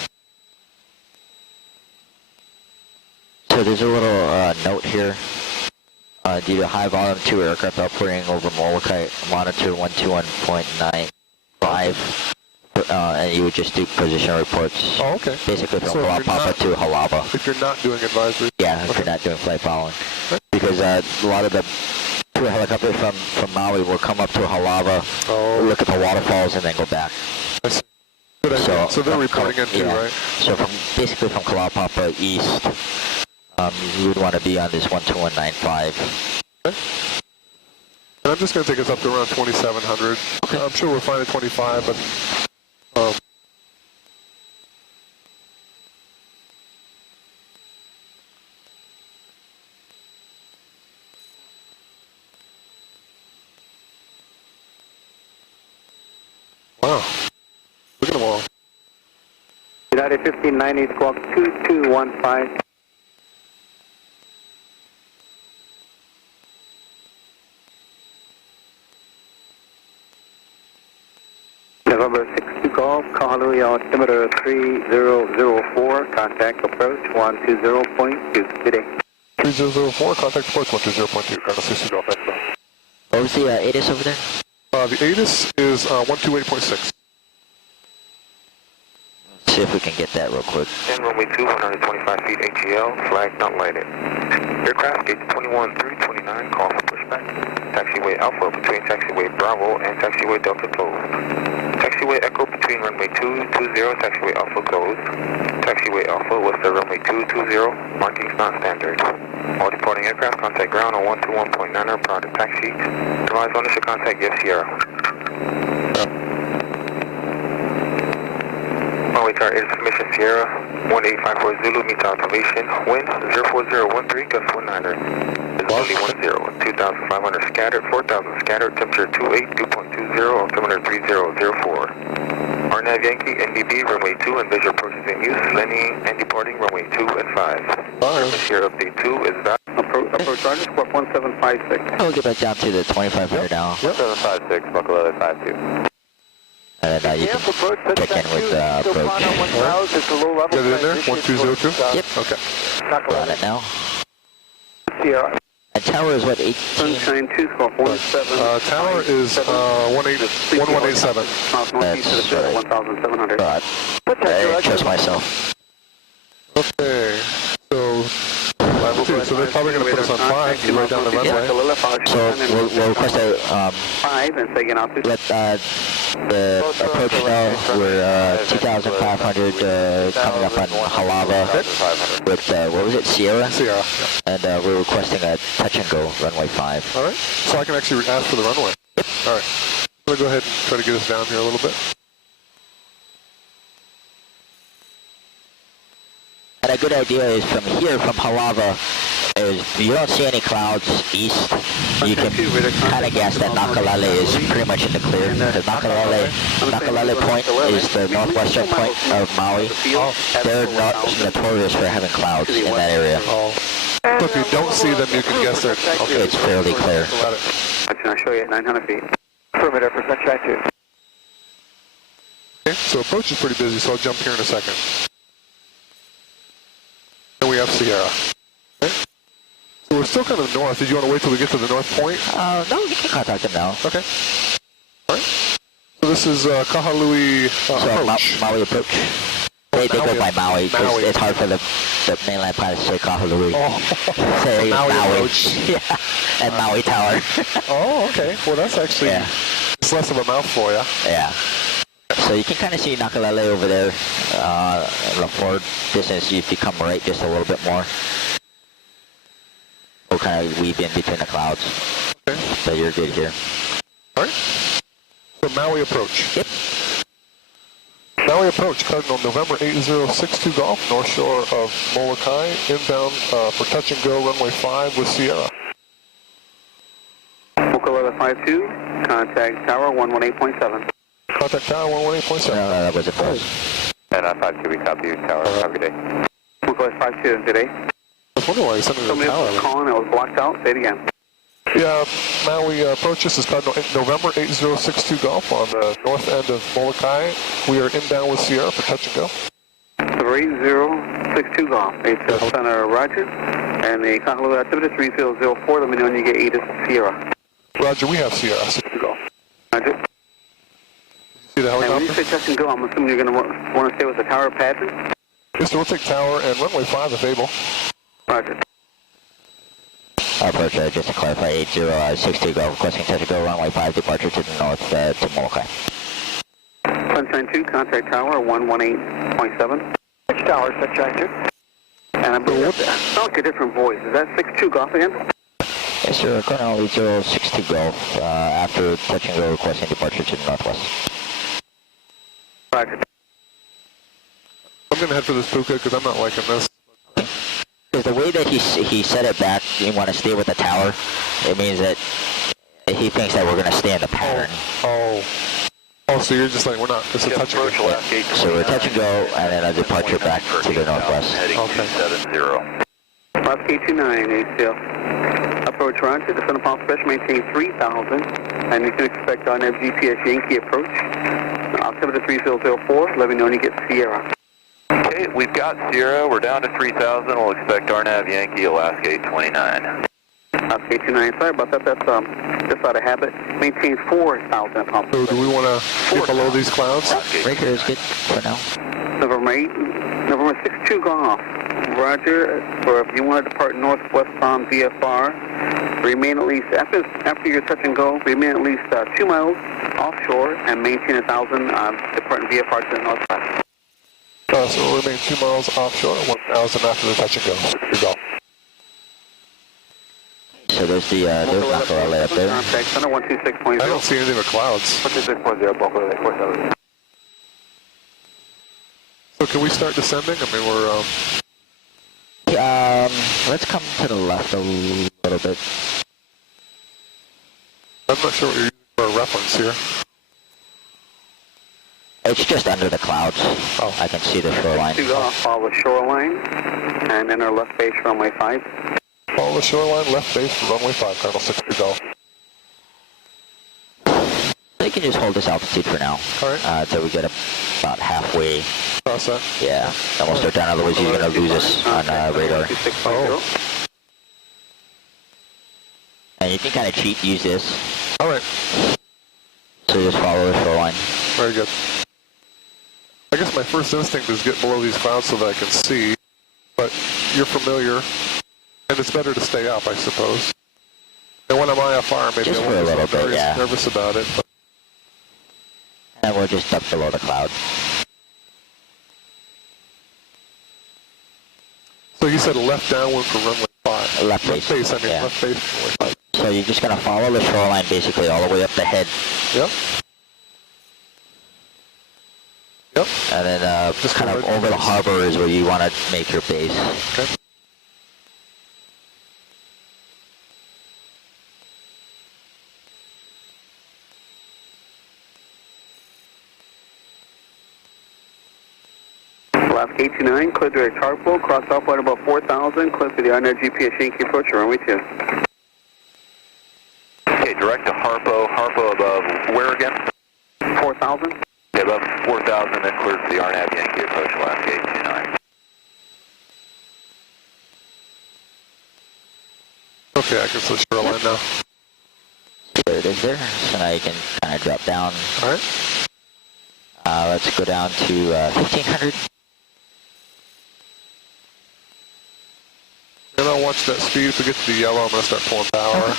So there's a little note here. Due to high volume 2 aircraft operating over Molokai, monitor 121.95. And you would just do position reports. Oh, okay. Basically from So if Kalapapa to Halaba. If you're not doing advisory... Yeah, if you're not doing flight following. Because a lot of the tour helicopters from Maui will come up to Halaba, look at the waterfalls, and then go back. I see. Good idea. So they're reporting in too, right? So basically from Kalapapa east, you would want to be on this 121.95. Okay. And I'm just going to take us up to around 2,700. Okay. I'm sure we're fine at 25, but... Wow. Look at them all. United 1590, squawk 2215. November 62 Golf, Kahului, altimeter 3004, contact approach 120.2, good day. 3004, contact approach 120.2, Cardinal 60 Golf X. What was the ATIS over there? The ATIS is 128.6. Let's see if we can get that real quick. And runway 2, 125 feet AGL, flag not lighted. Aircraft gauge 21 through 29, call for pushback. Taxiway Alpha between taxiway Bravo and taxiway Delta closed. Taxiway Echo between runway 220, taxiway Alpha closed. Taxiway Alpha was the runway 220, markings not standard. All departing aircraft contact ground on 121.9 prior to taxi. Advise on initial contact, yes Sierra. Runway chart is submission Sierra, 1854 Zulu meets observation, wind 04013, gust 19er. Visibility 10, 2,500 scattered, 4,000 scattered, temperature 28, 2.20, altimeter 3004. RNAV Yankee, NDB, runway 2 and visual approaches in use, landing and departing runway 2 and 5. Sierra update 2 is valid. Approach Roger, squawk 1756. We'll get back down to the 2500 now. 1756, buckle leather 52. And then you can check in with approach. It's a low level. Get it in there? 1202? Yep. Okay. We're on it now. Sierra. And tower is what, 18? Sunshine 2, squawk 17. Tower is 1187. South northeast to the field, 1,700. God. I didn't trust myself. Okay, so 5-2, so they're probably going to put us on 5 right down the runway. So we'll request a, 5 and second out. let the approach know we're 2,500 coming up on Halava with, what was it, Sierra? Sierra, yeah. And we're requesting a touch and go, runway 5. All right, so I can actually ask for the runway. All right, I'm going to go ahead and try to get us down here a little bit. And a good idea is from here, from Halava, is you don't see any clouds east. You can kind of guess that Nakalale is pretty much in the clear. Because Nakalale Point is the northwestern point of Maui. They're notorious for having clouds in that area. So if you don't see them, you can guess they're... Okay, it's fairly clear. Got it. I'll show you at 900 feet. Perimeter for Sunshine 2. Okay, so approach is pretty busy, so I'll jump here in a second. And we have Sierra. Okay. So we're still kind of north. Did you want to wait till we get to the north point? No, you can contact them now. Okay. All right. So this is Kahalui approach. Maui approach. They go by Maui. It's hard for the mainland pilots to say Kahalui. Oh. Say Maui Maui. approach. Yeah. And Maui Tower. Oh, okay. Well, that's actually it's less of a mouthful, yeah? Yeah. So you can kind of see Nakalale over there, the forward distance. If you come right just a little bit more, we'll kind of weave in between the clouds. Okay. So you're good here. All right. So Maui approach. Yep. Maui approach, Cardinal November 8062 Golf, north shore of Molokai, inbound for touch and go, runway 5 with Sierra. Mokulele 52, contact tower 118.7. Contact tower 118.7. No, that was a false. And 52, we copy you, tower. Have a good day. Mokulele 52, today. I was wondering why you're sending the Somebody tower. was calling, it was blocked out. Say it again. Yeah, Maui approach, this is Cardinal November 8062 Golf on the north end of Molokai. We are inbound with Sierra for touch and go. 3062 Golf. It's Center Roger. And the Kahalua altimeter 3004. Let me know when you get Edith Sierra. Roger, we have Sierra. Golf. Roger. See the And when you helicopter? say touch and go, I'm assuming you're going to want to stay with the tower passing? Yes, so we'll take tower and runway 5 if able. Roger. Approach, just to clarify, 8062 Golf, requesting touch and go, runway 5, departure to the north to Molokai. Sunshine 2, contact tower 118.7. Which tower, Sunshine 2? And I believe that sounds like a different voice. Is that 62 Golf again? Yes, sir, Colonel 8062 Golf, after touch and go, requesting departure to the northwest. Roger. I'm going to head for this Puka because I'm not liking this. Because the way that he set it back, you want to stay with the tower, it means that he thinks that we're going to stay in the pattern. Oh, so you're just like, we're not, it's a touch and go. So we're touch and go, and then a departure back to the northwest. Okay. 5K29, ACL. Approach Roger, descend upon special, maintain 3,000, and you can expect our GPS Yankee approach. Altimeter 3004, let me know when you get Sierra. Okay, we've got Sierra. We're down to 3,000. We'll expect RNAV Yankee, Alaska 829. K29, sorry about that. That's just out of habit. Maintain 4,000 pumps. So do we want to get below these clouds? Breaker is good for now. November 62 Golf. Roger, or if you want to depart northwest on VFR, remain at least, after your touch and go, remain at least 2 miles offshore and maintain 1,000, departing VFR to the northwest. So we'll remain 2 miles offshore, 1,000 after the touch and go. Good go. So there's the Nakalale up there. Contact center 126.0. I don't see anything but clouds. 126.0, Mokulele 47. So can we start descending? I mean, we're... Let's come to the left a little bit. I'm not sure what you're using for a reference here. It's just under the clouds. Oh. I can see the shoreline. 2 Golf, follow the shoreline, and enter left base runway 5. Follow the shoreline, left base for runway 5, Cardinal 62 Golf. You can just hold this altitude for now. All right. Until we get about halfway. Cross that. Yeah, and we'll start down, otherwise you're going to lose us on radar. Oh. And you can kind of cheat, use this. All right. So just follow the shoreline. Very good. I guess my first instinct is get below these clouds so that I can see, but you're familiar, and it's better to stay up, I suppose. And when I'm IFR, maybe Just I for a won't little be bit, very yeah. nervous about it. But And we're just up below the cloud. so you said a left downwind for runway 5. Left base, I mean yeah. left base for runway 5. So you're just going to follow the shoreline basically all the way up the head. Yep. Yep. And then just kind of over the harbor is where you want to make your base. Okay. Left K29, clear direct Harpo, cross off at about 4,000, clear for the RNAV GPS Yankee approach, runway 2. Okay, direct to Harpo. Harpo above where again? 4,000? Okay, above 4,000, then clear for the RNAV Yankee approach, last gate 29. Okay, I can switch shoreline now. There it is there. So now you can kind of drop down. All right. Let's go down to 1,500. And I'll watch that speed. If we get to the yellow, I'm going to start pulling power.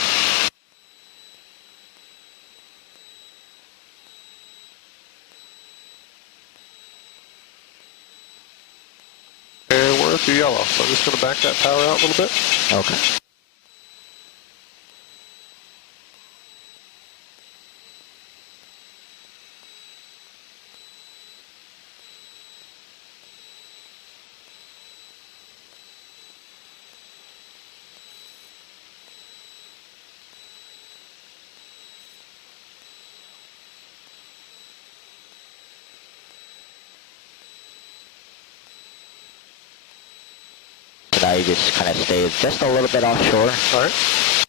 And we're at the yellow, so I'm just going to back that power out a little bit. Okay. So now you just kind of stay just a little bit offshore. All right.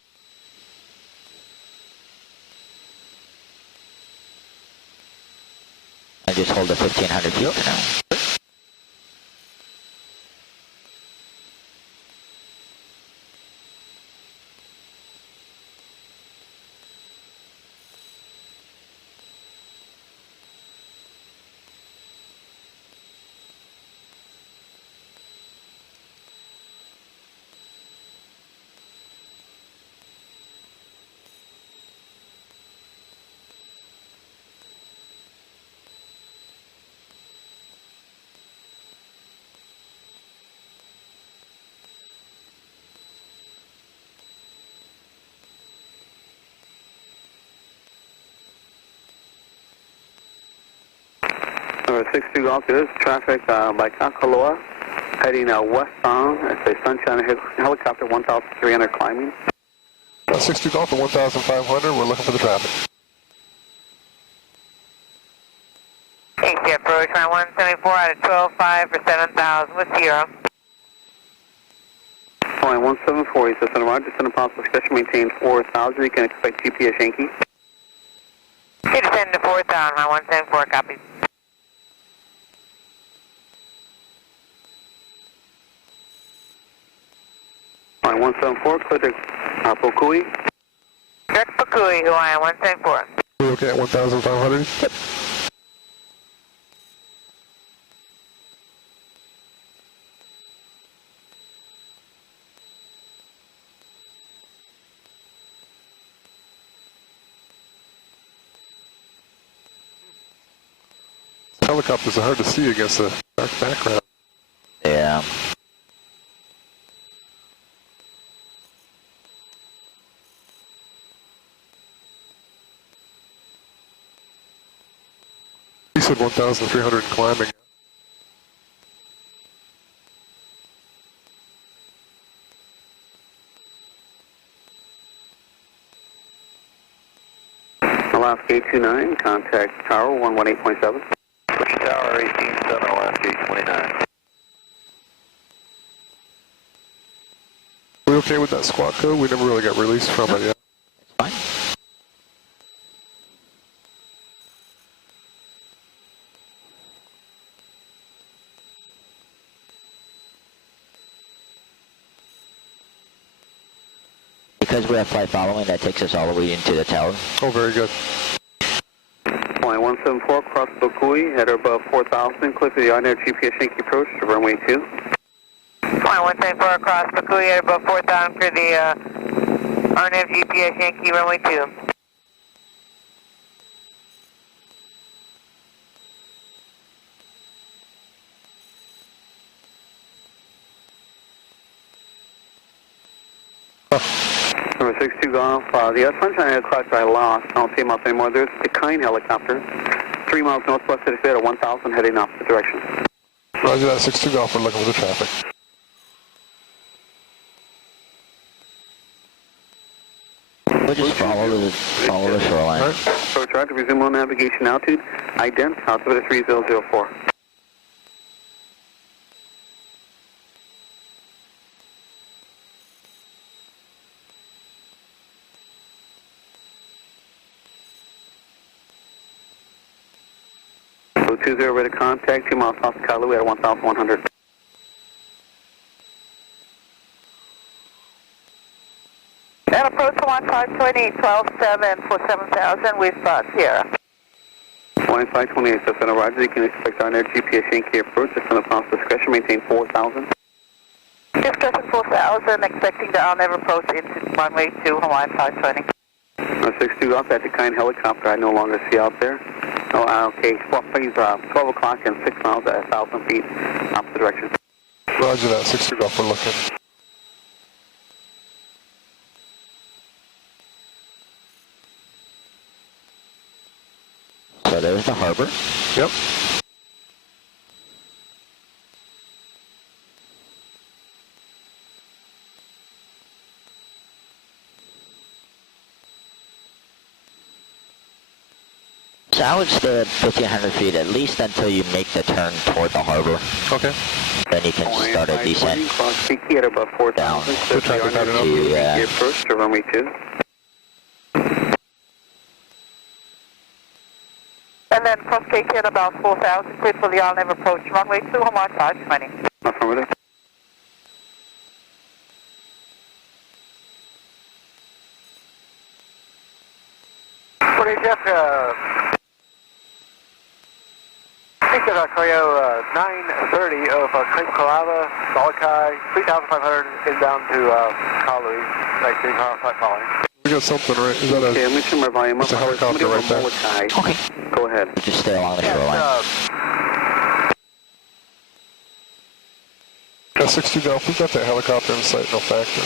And just hold the 1,500 feet for now. Number 62 Golf, there is traffic by Kakaloa, heading westbound. It's a Sunshine Helicopter 1,300 climbing. 62 Golf at 1,500. We're looking for the traffic. AC approach, line 174 out of 12.5 for 7,000 with 0. Line 174, he says, Center Roger, descend possible discussion, maintain 4,000. You can expect GPS Yankee. Okay, descend to 4,000, line 174, copy. Line 174, clear to Pokui. Direct Pakui, Hawaiian 174. We okay at 1,500? Yep. Helicopters are hard to see against the dark background. Yeah. He said 1,300 climbing. Alaska 829, contact tower 118.7. Switch tower 18-7, last gate 29. We okay with that squawk code? We never really got released from it yet. It's fine. because we have flight following, that takes us all the way into the tower. Oh, very good. Flight 174, cross Bokui, header above 4,000, clear for the ordinary GPS Yankee approach to runway 2. Flight 174 across Bokui, header above 4,000 for the ordinary GPS Yankee runway 2. Number 62 Golf, the Sunshine Helicopter I lost. I don't see him up anymore. There's the Kine helicopter, 3 miles northwest of the fit at 1,000 heading opposite direction. Roger that, 62 Golf, we're looking for the traffic. We'll just follow the shoreline. All right. Approach right to resume low navigation altitude, ident, altimeter 3004. So 20 ready to contact, 2 miles south of Kailua at 1,100. And approach Hawaii 520, 12-7 for 7,000 with Sierra. Hawaii 528, so Center Roger, you can expect our GPS Yankee approach, just on the prompt's discretion, maintain 4,000. Discussion 4,000, expecting the on-air approach into runway 2, Hawaii 520. 62 off at the Kine helicopter I no longer see out there. Oh, okay, please, 12 o'clock and 6 miles at 1,000 feet, opposite direction. Roger that, 62 Golf, we're looking. So there's the harbor. Yep. So I would stay at 1,500 feet at least until you make the turn toward the harbor. Okay. Then you can start a descent Cross Kiki at above 4,000. Good traffic out enough. Yeah. Approach to runway 2. And then cross Kiki at about 4,000, clear for the on-air approach, runway 2, Hawaii 520. Affirmative. What is Jeff? I think that Koyo 930 of Cape Kalava, Molokai, 3,500 inbound to Kailua, like 3 car flight following. We got something, right? Is that Okay, let me turn my volume up. It's a helicopter right there. Okay. Go ahead. just stay along the shoreline. Yeah, 62 Golf, we've got that helicopter in sight, no factor.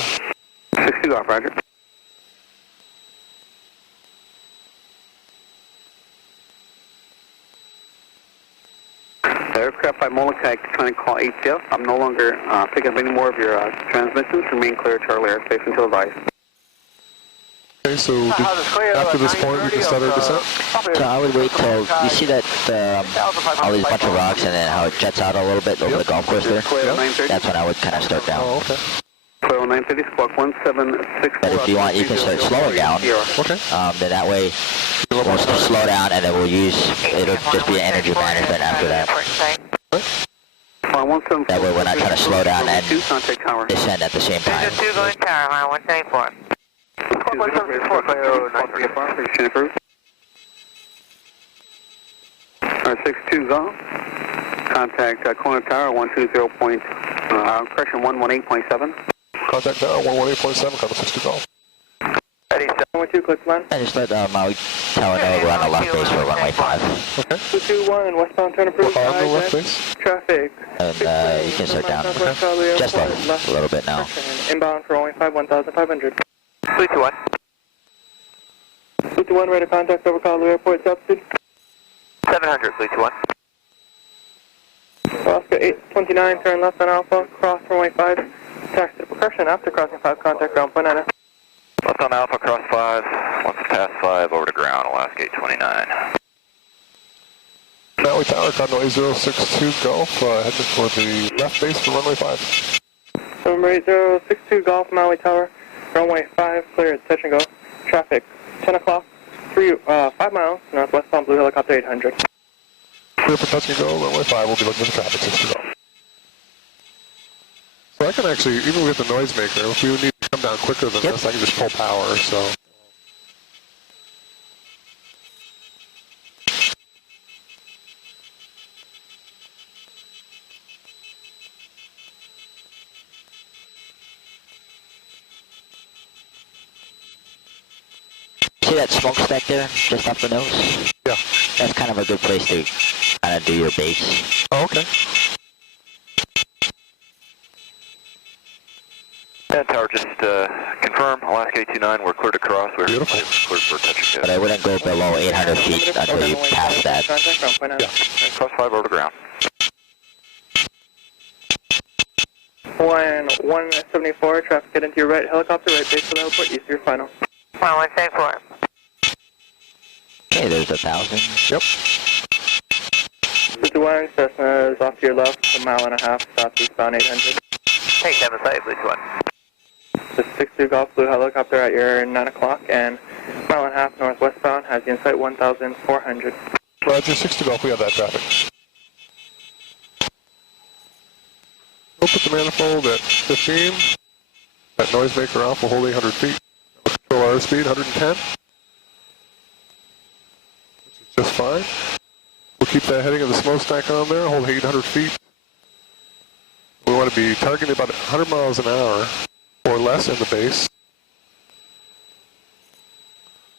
62 off, Roger. Aircraft by Molokai trying to call ATF. I'm no longer picking up any more of your transmissions. Remain clear, Charlie Airspace until advised. Okay, so after this point, we can start our descent? So I would wait till you see that all these bunch of rocks and then how it jets out a little bit over the golf course there. That's when I would kind of start down. Oh, okay. Clear 930, squawk 1764. But if you want, you can start slowing down. Okay. Then that way we'll slow down and then we'll it'll just be an energy management after that. That way we're not trying to slow down and descend at the same time. 2 going tower, Hawaii 174. 174, Cleo 934. 62 Golf. Contact corner tower 120 point, correction 118.7. Contact tower 118.7, contact 62 Golf. 712, click line. And just let Maui Tower know we're on the left base for runway 5. Okay. 221, westbound turn approved. We're on the left base. Traffic. And you can start down. Just left a little bit now. Inbound for runway 5, 1,500. 321. 221, ready to contact over Kailua Airport, altitude. 700, 321. Oscar 829, turn left on Alpha, cross runway 5. Taxi to percussion after crossing 5, contact ground point 9. Left on Alpha, cross 5. Once past 5, over to ground, Alaska 829. Maui Tower, Conway 062 Golf, heading for the left base for runway 5. Number 8062 Golf, Maui Tower, runway 5, cleared, touch and go. Traffic, 10 o'clock, 5 miles, northwestbound Blue Helicopter 800. Clear for touch and go, runway 5, we'll be looking for the traffic, 60 Golf. So I can actually, even with the noisemaker, if we would need to come down quicker than this. I can just pull power, so. See that smokestack there, just off the nose? Yeah. That's kind of a good place to kind of do your base. Oh, okay. 10 Tower, just confirm, Alaska 829, we're cleared to cross. We're Beautiful. cleared for touching But I wouldn't go below 800 feet until you pass that. Yeah. Cross 5 over the ground. 174, traffic get into your right, helicopter, right base for the heliport, east of your final. 1174. Okay, there's 1,000. Yep. 51, Cessna is off to your left, 1.5 miles, southeastbound 800. Take down the site, please, 1. The 62 Golf Blue helicopter at your 9 o'clock and 1.5 miles northwestbound has you in sight 1,400. Roger, 60 Golf, we have that traffic. We'll put the manifold at 15. That noisemaker off, we'll hold 800 feet. We'll control our speed, 110. Which is just fine. We'll keep that heading of the smokestack on there, hold 800 feet. We want to be targeting about 100 miles an hour or less in the base.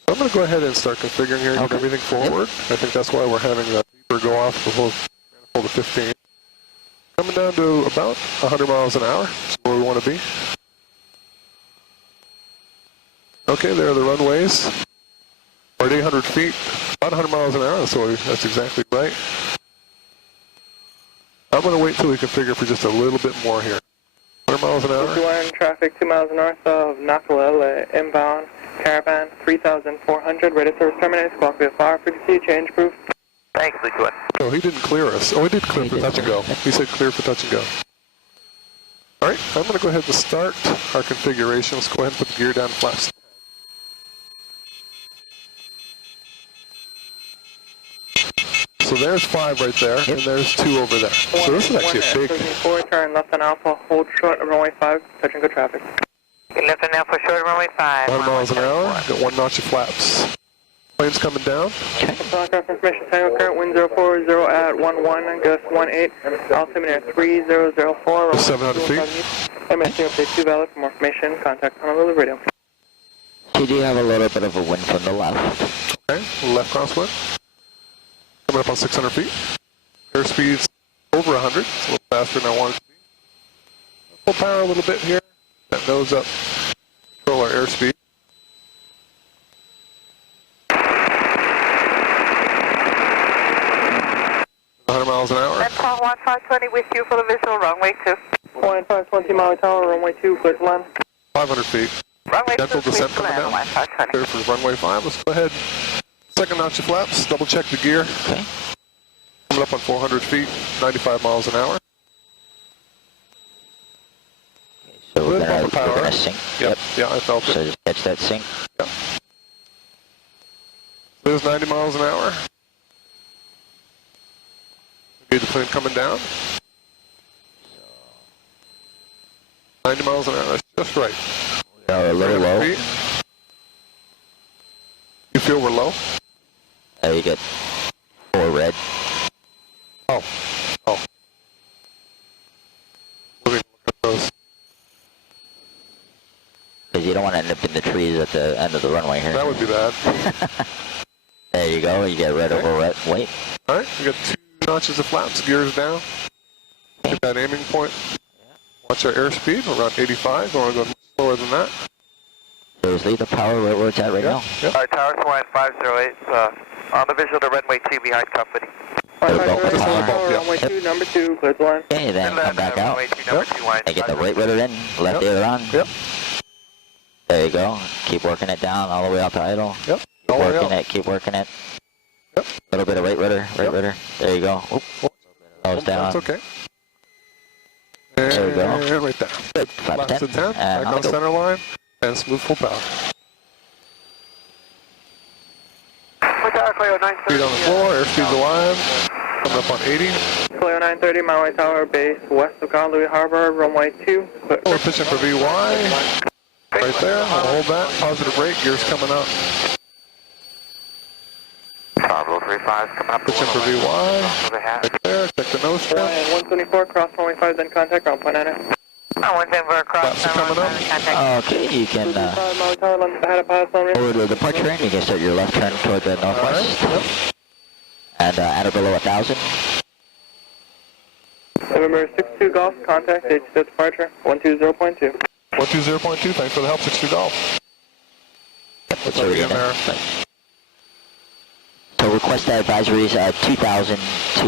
So I'm going to go ahead and start configuring here and get everything forward. I think that's why we're having that beeper go off the whole manifold to 15. Coming down to about 100 miles an hour is where we want to be. Okay, there are the runways. We're at 800 feet, about 100 miles an hour, so that's exactly right. I'm going to wait till we configure for just a little bit more here. 100 miles an hour. 51 traffic 2 miles north of Nakalele, inbound, caravan 3,400, ready service terminates, clock with fire frequency, change proof. Thanks, please, 1. Oh, he didn't clear us. Oh, he did clear for touch and go. He said clear for touch and go. All right, I'm going to go ahead and start our configuration. Let's go ahead and put the gear down flat. So there's 5 right there, and there's 2 over there. So this is actually a big... 4, turn left on Alpha, hold short of runway 5, touch and go traffic. Left on Alpha, short runway 5. 100 miles an hour, got 1 notch of flaps. Plane's coming down. Telegraph information, Tango current, wind 040 at 11, gust 18, altimeter 3004. 700 feet. MSC update 2 valid. For more information, contact Honolulu Radio. You do have a little bit of a wind from the left. Okay, left crosswind. Coming up on 600 feet. Airspeed's over 100. It's a little faster than I want it to be. Pull power a little bit here. That nose up. Control our airspeed. 100 miles an hour. And 1520 with you for the visual, runway 2. 1520 Maui Tower, runway 2, clear to land. 500 feet. Runway 2, Gentle descent clear coming to land, down. 1520. Clear for runway 5. Let's go ahead. Second notch of flaps. Double check the gear. Okay. Coming up on 400 feet, 95 miles an hour. So we're Good gonna sync. Yep. Yeah, I felt So it. just catch that sync. Yep. There's 90 miles an hour. Need the plane coming down. 90 miles an hour, that's just right. A little low. Feet. You feel we're low? You get 4 red. Oh. Look at those. Because you don't want to end up in the trees at the end of the runway here. That would be bad. There you go. You get red Okay. over red. Wait. All right, we got 2 notches of flaps, gears down. Get that aiming point. Watch our airspeed, we're around 85, or we're going much slower than that. So just leave the power right where it's at right now. Yep. Alright, Tower Hawaiian 508, on the visual to runway 2 behind company. There we go. Just hold the ball, yeah. Runway 2, number 2, clear to land. Okay, then come back out. Runway 2, number 2, line. And get the right rudder in, left Yep. aileron. Yep. There you go. Keep working it down all the way out to idle. Yep. Keep All the way working out. it, keep working it. Yep. A little bit of right rudder, right Yep. rudder. There you go. Oop. Nose down. That's okay. There we go. And right there. Good. Last to 10, back on center line, and smooth full power. Tower Cleo 930. Feet on the floor, airspeed's alive. Coming up on 80. Cleo 930, Maui Tower, base west of Honolulu Harbor, runway 2. We're pitching for VY. Right there, I'll hold that. Positive rate, gears coming up. 5035 coming up. Pitching for VY. Right there, check the nose trim. 124, cross 415, then contact ground point 98. 174 cross. Flaps are coming up. Okay, you can over the departure end, you can start your left turn toward the northwest. Right, yep. And at or below 1,000. November 62 Golf, contact H departure 120.2. 120.2, thanks for the help, 62 Golf. Let's Already in there. So request advisories 2,000 to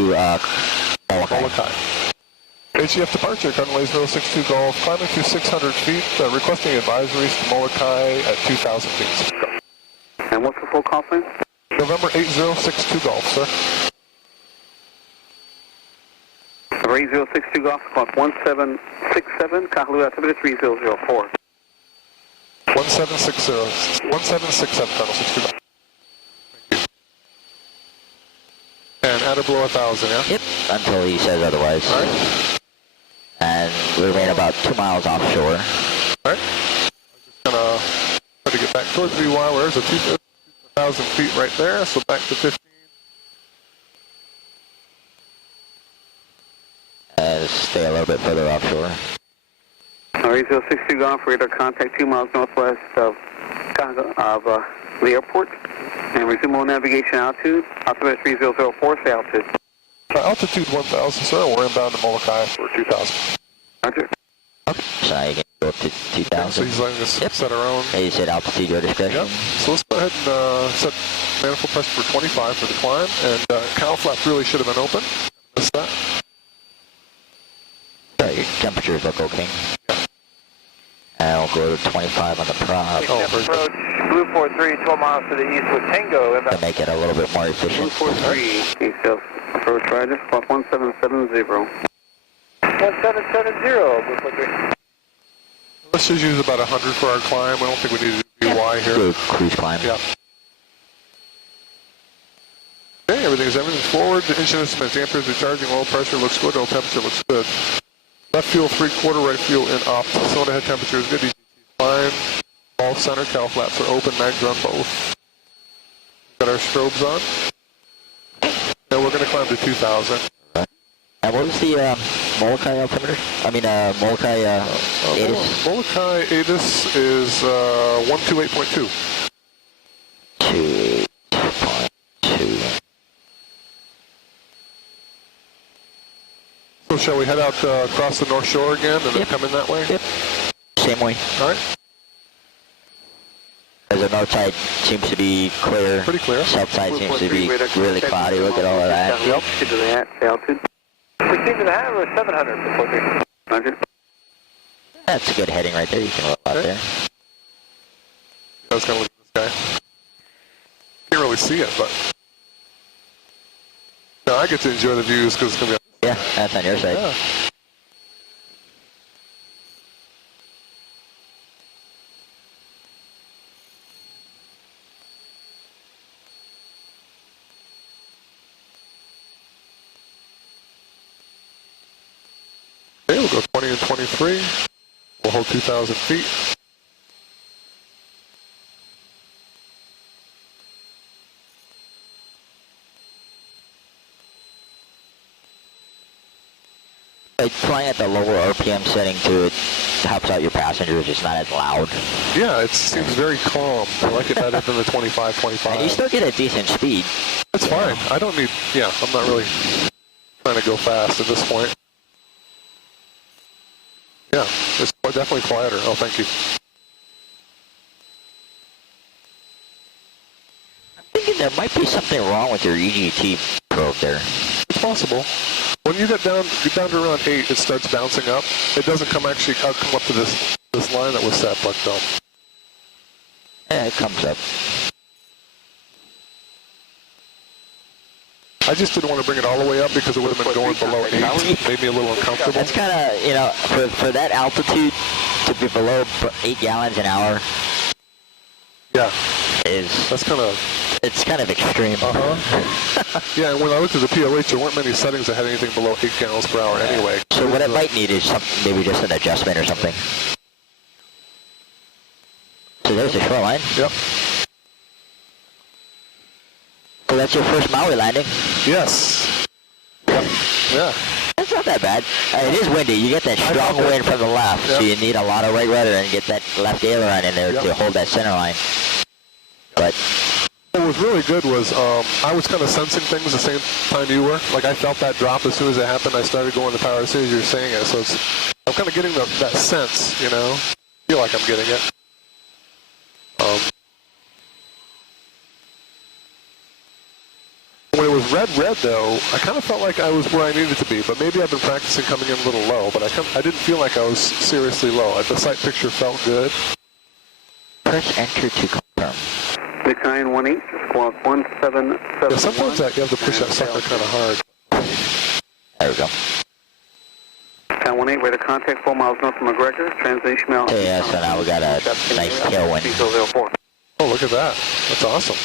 Molokai. Molokai. HEF departure, runway 062 Golf, climbing to 600 feet, requesting advisories to Molokai at 2,000 feet. And what's the full call sign? November 8062 Golf, sir. 8062 Golf, clock 1767, Kahului altimeter 3004. 1767, Colonel 62 Golf. And at or below 1,000, yeah? Yep, until he says otherwise. All right. And we remain about 2 miles offshore. All right. I'm just gonna try to get back towards VY where there's a 2,000 feet right there, so back to 15. Stay a little bit further offshore. 8062 Golf, radar contact 2 miles northwest of the airport. And resume all navigation altitude. Altimeter 3004, say altitude. Altitude 1,000, sir. We're inbound to Molokai for 2,000. Roger. Okay. So now you can go up to 2,000. So he's letting us set our own. Okay, you said altitude, your discretion. Yep. So let's go ahead and set manifold pressure for 25 for the climb. And cowl flap really should have been open. Missed that. So your temperatures look okay. Yeah. And we'll go to 25 on the prop. Oh, very good. Approach Blue 43, 12 miles to the east with Tango. To make it a little bit more efficient. Blue 43, east of approach rider, clock 1770. 1770, Blue 43. Let's just use about 100 for our climb. I don't think we need to do VY here. Good cruise climb. Yeah. Okay, everything's forward. The engine instruments, amperes are charging, oil pressure looks good, oil temperature looks good. Left fuel 3/4, right fuel in off. Cylinder head temperature is good, EGT fine. Ball center, cowl flaps are open, mags are on both. Got our strobes on. And we're going to climb to 2,000. And what was the Molokai altimeter? I mean, Molokai ATIS? Molokai ATIS is 128.2. 2.2. So shall we head out across the North Shore again and then come in that way? Yep. Same way. All right. As the north side seems to be clear. Pretty clear. South side seems to be really cloudy. Look at all of that. Yep. To the altitude. 16.5 or 700, Blue 43. Roger. That's a good heading right there. You can roll out there. I was going to look at this guy. Can't really see it, but... No, I get to enjoy the views because it's going to be... Yeah, that's on your side. Yeah. Okay, we'll go 20 and 23. We'll hold 2,000 feet. Like flying at the lower RPM setting too, it helps out your passengers. It's not as loud. Yeah, it seems very calm. I like it better than the 25. And you still get a decent speed. That's fine. I don't need, I'm not really trying to go fast at this point. Yeah, it's definitely quieter. Oh, thank you. I'm thinking there might be something wrong with your EGT probe there. It's possible. When you get down to around 8, it starts bouncing up. It doesn't come up to this line that was set, but Yeah, it comes up. I just didn't want to bring it all the way up because it would have been going below 8. Made me a little uncomfortable. That's kind of, for that altitude to be below 8 gallons an hour. Yeah. It's kind of extreme. Yeah, and when I looked at the PLH, there weren't many settings that had anything below 8 gallons per hour anyway. So what it might need is maybe just an adjustment or something. So there's the shoreline. Yep. So that's your first Maui landing? Yes. Yep. Yeah. That's not that bad. It is windy. You get that strong wind from the left, so you need a lot of right rudder and get that left aileron in there to hold that center line. But what was really good was I was kind of sensing things the same time you were. Like I felt that drop as soon as it happened. I started going to power as soon as you were saying it. So I'm kind of getting that sense, you know. I feel like I'm getting it. When it was red though, I kind of felt like I was where I needed to be, but maybe I've been practicing coming in a little low, but I didn't feel like I was seriously low. Like the sight picture felt good. Press enter to confirm. Decline 18, squawk 177. Yeah, sometimes you have to push that sucker kind of hard. There we go. Decline 18, radar contact 4 miles north from McGregor, transmission mail. Yeah, so now we got a nice tailwind. Oh, look at that. That's awesome.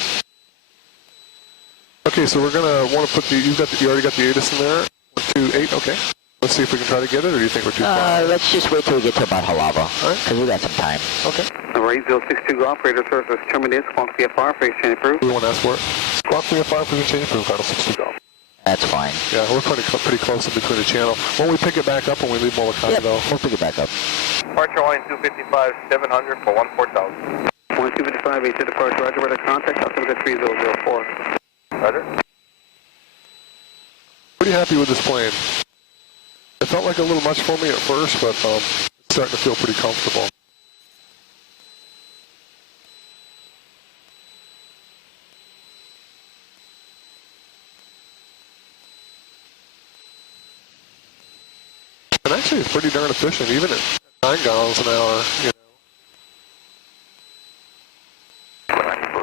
Okay, so we're gonna want to put you already got the ATIS in there. 128. Okay. Let's see if we can try to get it, or do you think we're too far? Let's just wait till we get to about Halava, because we got some time. Okay. Number 8062 Golf, radar service terminated, squawk VFR, phase change approved. We want to ask for it. Squawk 305 for the change approved, final 60 Golf. That's fine. Yeah, we're pretty close in between the channel. Won't we pick it back up when we leave Molokai, though? We'll pick it back up. Departure line 255, 700 for 14,000. 1255, 8 departure, roger, radar contact, altimeter 3004. Roger. Pretty happy with this plane. It felt like a little much for me at first, but it's starting to feel pretty comfortable. And actually, it's pretty darn efficient, even at 9 gallons an hour, you know.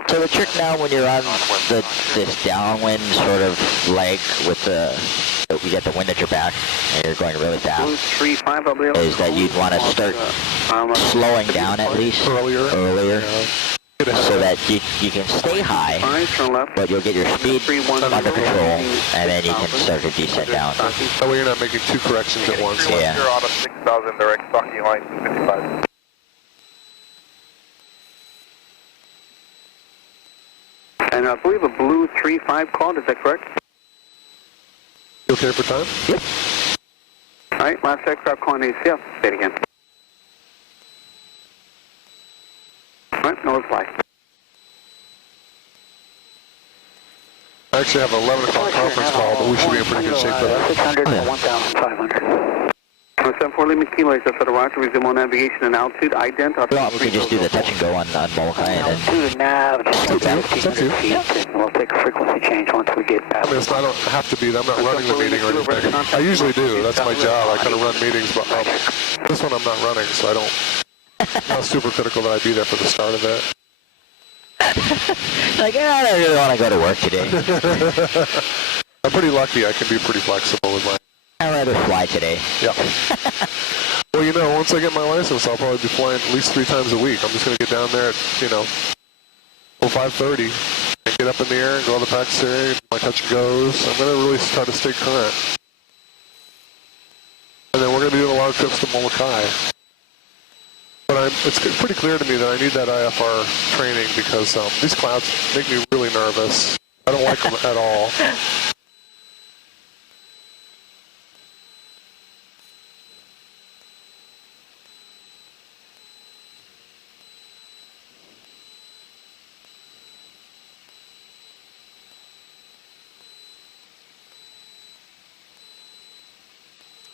So the trick now when you're on this downwind sort of leg with you get the wind at your back and you're going really fast, is that you'd want to start slowing down at least earlier so that you can stay high, but you'll get your speed under control and then you can start to descend down. That way you're not making 2 corrections at once. Yeah. You're out of 6,000 direct stocking line 255. And I believe a blue 35 called, is that correct? You okay for time? Yep. All right, last aircraft calling ACF. Say it again. All right, no reply. I actually have an 11 o'clock conference call, but we should be in pretty good shape for that. 600 to 1,500. 74 Lima Kilo, is that roger, resume on navigation and altitude, ident. Well, we can just do the touch and go on Molokai and then... Altitude and nav, just It's up to you. feet. We'll take a frequency change once we get past. I mean, I don't have to be. I'm not running the meeting or anything. I usually do. That's my job. I kind of run meetings, but this one I'm not running, so I don't. It's not super critical that I be there for the start of it. Like, I don't really want to go to work today. I'm pretty lucky. I can be pretty flexible with my. I'd rather fly today. Yeah. Well, you know, once I get my license, I'll probably be flying at least 3 times a week. I'm just going to get down there at, 5:30 and get up in the air and go on the practice area, my touch and goes. I'm going to really try to stay current. And then we're going to be doing a lot of trips to Molokai. But it's pretty clear to me that I need that IFR training because these clouds make me really nervous. I don't like them at all.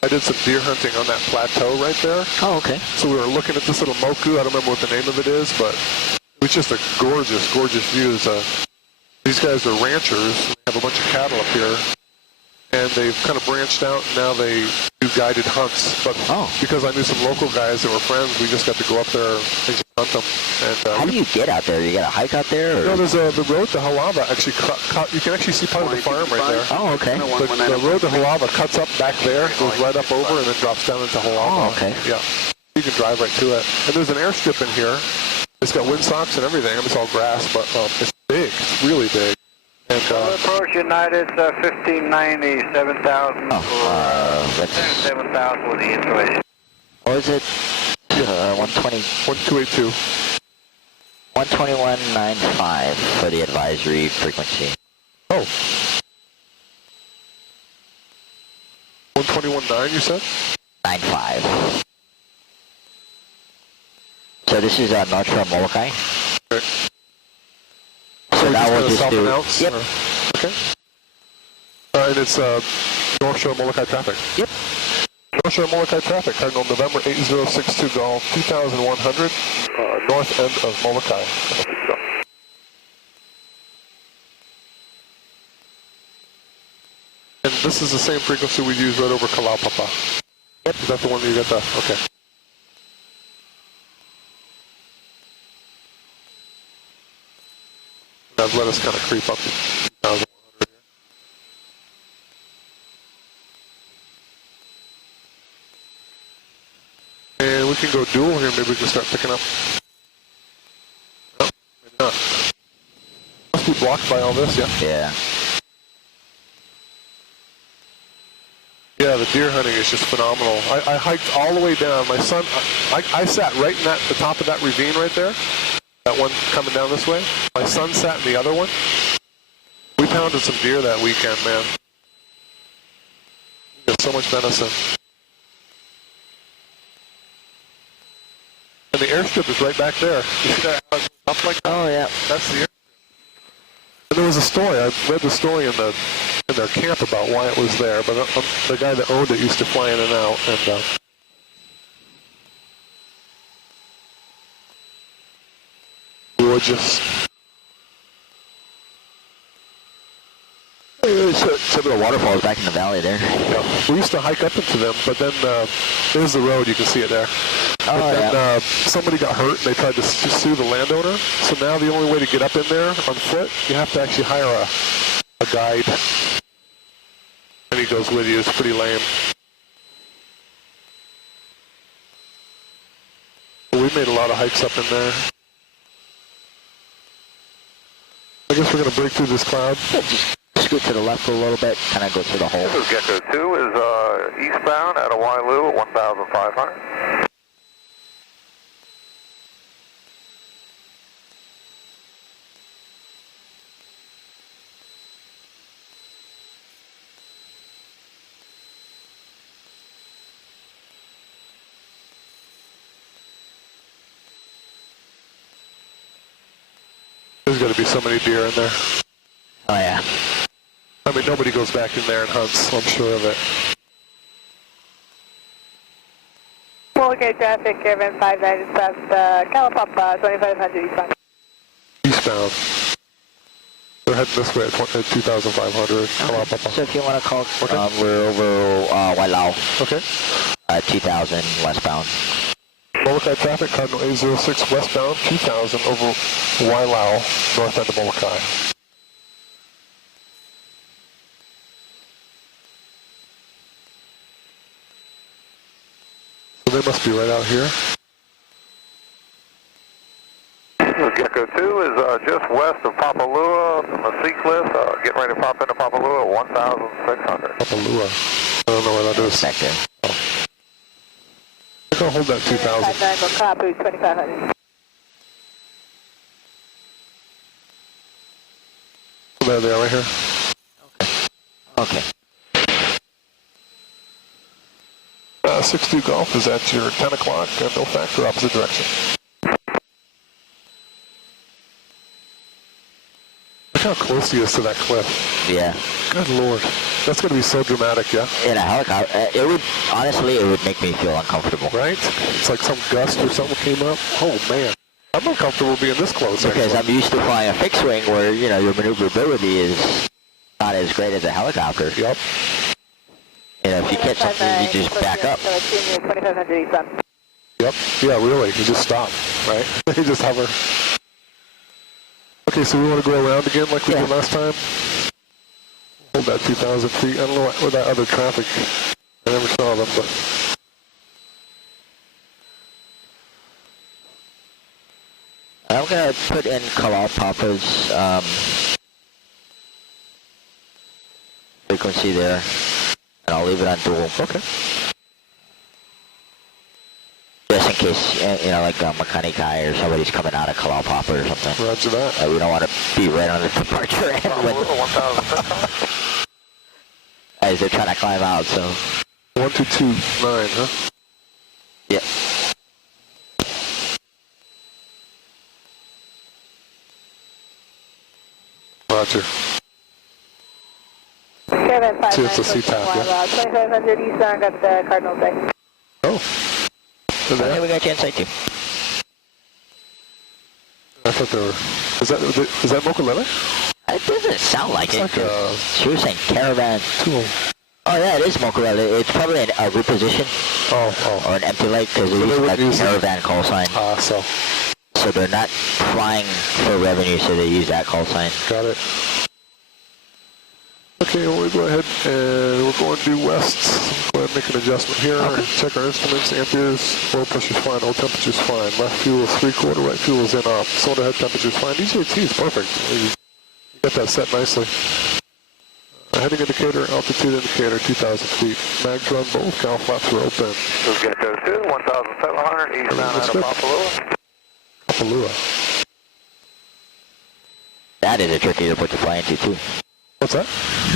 I did some deer hunting on that plateau right there. Oh, okay. So we were looking at this little moku. I don't remember what the name of it is, but it was just a gorgeous, gorgeous view. These guys are ranchers. They have a bunch of cattle up here. And they've kind of branched out, and now they do guided hunts. But because I knew some local guys that were friends, we just got to go up there and just hunt them. And, how do you get out there? You got to hike out there? Or? No, there's the road to Halava. Actually, you can actually see part of the farm right there. Oh, okay. The road to Halava cuts up back there, goes right up over, and then drops down into Halava. Oh, okay. Yeah. You can drive right to it. And there's an airstrip in here. It's got windsocks and everything. I mean, it's all grass, but it's big. It's really big. And, approach United 1590, 7,000 that's 7,000 with the installation. Or is it 120? 1282. 121.95 for the advisory frequency. Oh. 121.9 you said? 95. So this is North Shore Molokai. Okay. So that will just do... announce? Yep. Okay. And it's North Shore Molokai traffic. Yep. North Shore Molokai traffic, Cardinal November 8062 Golf, 2100, north end of Molokai. And this is the same frequency we use right over Kalaupapa. Yep. Is that the one you got the, okay. Now let us kind of creep up to 2100 here. And we can go dual here, maybe we can start picking up. No, maybe not. Must be blocked by all this, yeah? Yeah. Yeah, the deer hunting is just phenomenal. I hiked all the way down. My son, I sat right in the top of that ravine right there. That one coming down this way. My son sat in the other one. We pounded some deer that weekend, man. We got so much venison. And the airstrip is right back there. You see that how it goes up like that? Oh, yeah. That's the airstrip. And there was a story. I read the story in their camp about why it was there, but the guy that owned it used to fly in and out, and gorgeous. Some of the waterfalls back in the valley there. Yeah. We used to hike up into them, but then there's the road, you can see it there. Oh, but then yeah. Somebody got hurt and they tried to sue the landowner, so now the only way to get up in there on foot, you have to actually hire a guide. And he goes with you. It's pretty lame. But we made a lot of hikes up in there. I guess we're going to break through this cloud. Just scoot to the left a little bit, kind of go through the hole. This is Gecko 2 is eastbound out of Wailu at 1,500. There's got to be so many deer in there. Oh, yeah. I mean, nobody goes back in there and hunts, I'm sure of it. Molokai traffic, Airman 597, Kalaupapa, 2500 eastbound. Eastbound. They're heading this way at 2,500. Kalaupapa. So if you want to call, Okay. we're over Wailau, Okay. 2000 westbound. Molokai traffic, Cardinal 806 westbound, 2000 over Wailau, north end of Molokai. So they must be right out here. Gecko 2 is just west of Papalua, from the sea cliff, getting ready to pop into Papalua at 1,600. Papalua. I don't know where that is. Back there. I'm going to hold that 2,000. 59 copy, 2500. There they are right here. Okay. 62 Golf is at your 10 o'clock, no factor, opposite direction. Look how close he is to that cliff. Yeah. Good Lord. That's going to be so dramatic, yeah? In a helicopter, it would, honestly, it would make me feel uncomfortable. Right? It's like some gust or something came up. Oh, man. I'm uncomfortable being this close. Because actually. I'm used to flying a fixed wing where, you know, your maneuverability is not as great as a helicopter. Yep. You know, if you catch something, you just back up. 2500 eastbound. Yep. Yeah, really. You just stop, right? You just hover. Okay, so we want to go around again like we did last time? Hold that 2,000 feet. I don't know where that other traffic. I never saw them, but... I'm going to put in Kalaupapa's frequency there, and I'll leave it on dual. Okay. Just in case, you know, like a mechanic guy or somebody's coming out of Kalau Popper or something. Roger that. We don't want to be right on the departure end when 1,000. as they're trying to climb out, so. 1229, huh? Yeah. Roger. See, it's a CTAP, yeah. 2500 Eastern, got the Cardinal Day. Oh. Okay, we got you inside too. I thought they were... Is that Mokulele? It doesn't sound like It's it. like She was saying caravan. Oh yeah, it is Mokulele. It's probably a reposition. Oh. Or an empty light because they use that caravan call sign. So they're not flying for revenue, so they use that call sign. Got it. Okay, well, we go ahead and we're going due west. Go ahead and make an adjustment here. Okay. Check our instruments, amperes, oil pressure's fine, oil temperature's fine. Left fuel is 3/4, right fuel is in off. Cylinder head temperature's fine. DJT is perfect. You got that set nicely. Heading indicator, altitude indicator, 2,000 feet. Mags run both, cowl flaps are open. Let's get those two, 1,700 eastbound out of Papalua. Papalua. That is a tricky airport to fly into too. What's that?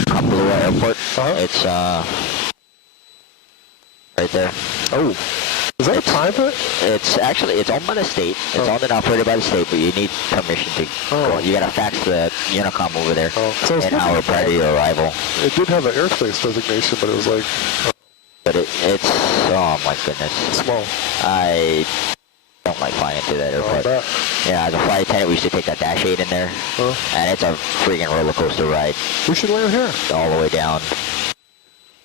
Papalua Airport. Uh-huh. It's right there. Oh. Is that a private? It's actually, it's owned by the state. It's owned and operated by the state, but you need permission to go. You gotta fax the Unicom over there So an hour prior to your arrival. It did have an airspace designation, but it was like... But it's, oh my goodness. Small. I don't like flying into that airport. Yeah, as a flight attendant, we used to take that Dash 8 in there, and it's a freaking roller coaster ride. We should land here. All the way down.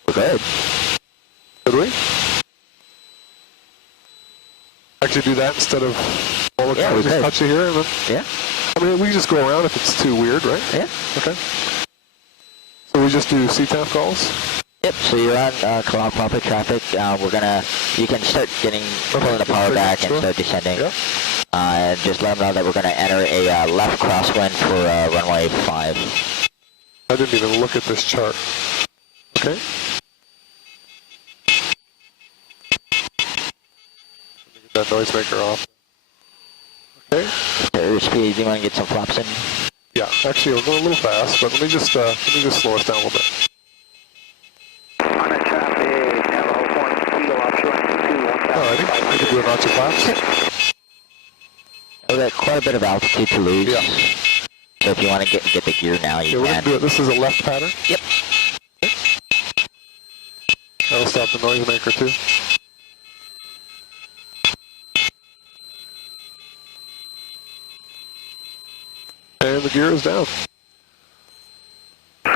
We're good. Could we? Actually do that instead of all the time we just touch it here and then... Yeah. I mean, we can just go around if it's too weird, right? Yeah. Okay. So we just do CTAF calls? Yep, so you're on Kalau Popper traffic. You can start pulling the power back and start descending. Yep. And just let them know that we're going to enter a left crosswind for runway 5. I didn't even look at this chart. Okay. That noisemaker off. Okay. Speed, you want to get some flaps in? Yeah, actually, we're going a little fast, but let me just slow us down a little bit. On that traffic, Navajo Point, Eagle offshore, 1,000. Alrighty, we can do a notch of flaps. We've got quite a bit of altitude to lose. Yeah. So if you want to get the gear now, you we're can. Gonna do it. This is a left pattern. Yep. Okay. That'll stop the noisemaker too. And the gear is down.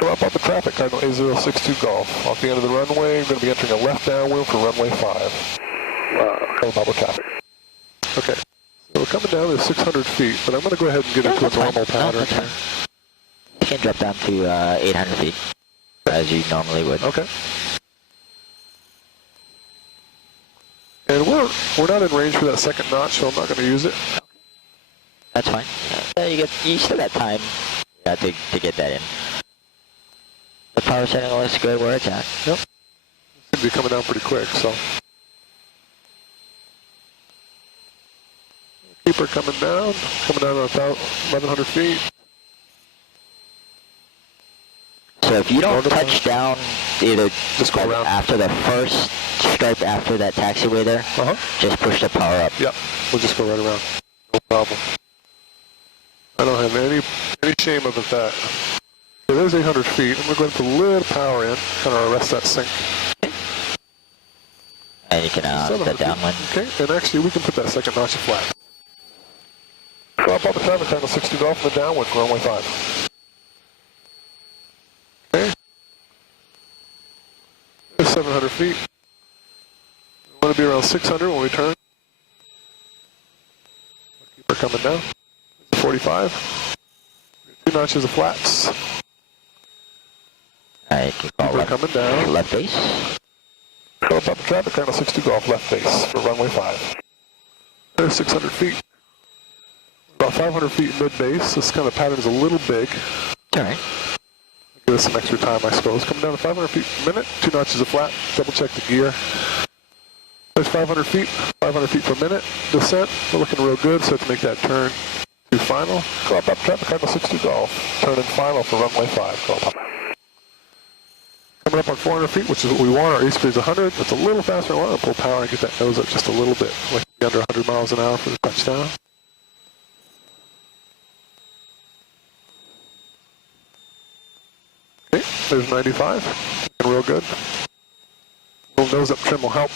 Go up on the traffic, Cardinal A062 Golf. Off the end of the runway, we're going to be entering a left downwind for runway 5. Double traffic. Okay. So we're coming down to 600 feet, but I'm going to go ahead and get into a normal pattern here. You can drop down to 800 feet, as you normally would. Okay. And we're not in range for that second notch, so I'm not going to use it. That's fine. You still got time to get that in. The power setting looks good where it's at. Yep. It's going to be coming down pretty quick, so. Keeper coming down at about 1,100 feet. So if you don't touch down, either just go around after the first stripe after that taxiway there, just push the power up. Yep, we'll just go right around. No problem. I don't have any shame of that. Okay, there's 800 feet. I'm going to go ahead and put a little power in, kind of arrest that sink. And you can the downwind. Okay, and actually we can put that second notch of flat. Go up on the traffic channel 60 Golf and the downwind for runway 5. Okay. There's 700 feet. We want to be around 600 when we turn. Keep her coming down. 45. 2 notches of flats. Alright, keep coming down. Left base. Go up the traffic channel 62 Golf left base for runway 5. There's 600 feet. About 500 feet mid-base. This kind of pattern is a little big. Alright. Give us some extra time, I suppose. Coming down to 500 feet per minute. 2 notches of flat. Double check the gear. There's 500 feet per minute descent. We're looking real good, so to make that turn to final. Go up, traffic, Cardinal 62 Golf. Turn in final for runway 5. Go up. Coming up on 400 feet, which is what we want. Our airspeed is 100. It's a little faster. I want to pull power and get that nose up just a little bit. Like to be under 100 miles an hour for the touchdown. Okay, there's 95. Looking real good. Little nose up trim will help.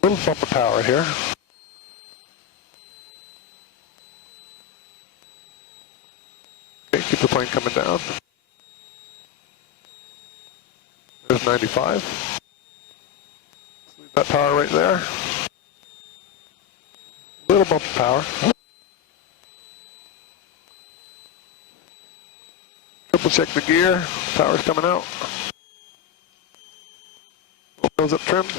Little bump of power here. Okay, keep the plane coming down. There's 95. Let's leave that power right there. Little bump of power. Triple check the gear. Power's coming out. Nose up trimmed.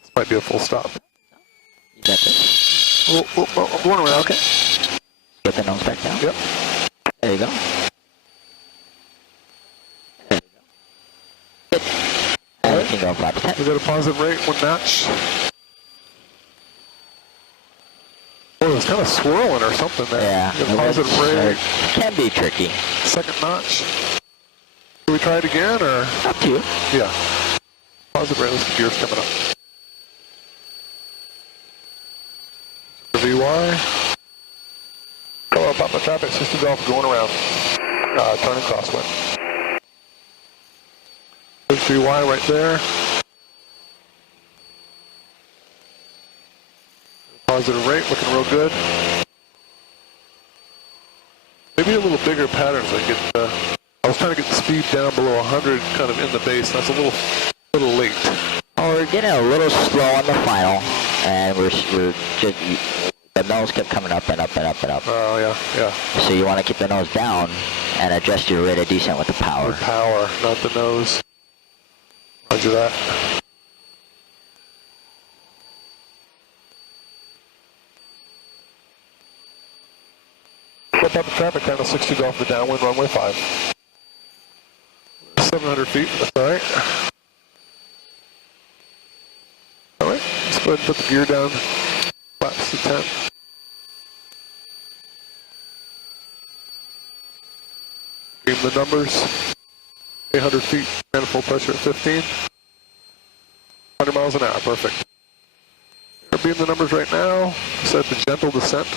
This might be a full stop. You got this. I'm going around. Okay. Get the nose back down. Yep. There you go. There you go. Good. And you can go flat to 10. We got a positive rate, 1 notch. Oh, it's kind of swirling or something there. Yeah. Positive rate. Can be tricky. 2nd notch. Can we try it again, or? Up to you. Yeah. Positive rate, let's get gears coming up. VY. Hello, Papa traffic, 60 Golf going around. Turning crosswind. There's VY right there. Positive rate, looking real good. Maybe a little bigger patterns. I was trying to get the speed down below 100, kind of in the base. That's a little late. Oh, we're getting a little slow on the final, and we're just the nose kept coming up and up and up and up. Oh yeah. So you want to keep the nose down and adjust your rate of descent with the power. The power, not the nose. Roger that. Up the traffic, Cardinal 60 Golf, the downwind, runway 5. 700 feet, that's alright. Alright, let's go ahead and put the gear down. Flaps to 10. Beam the numbers. 800 feet, manifold pressure at 15. 100 miles an hour, perfect. Beam the numbers right now. Set the gentle descent.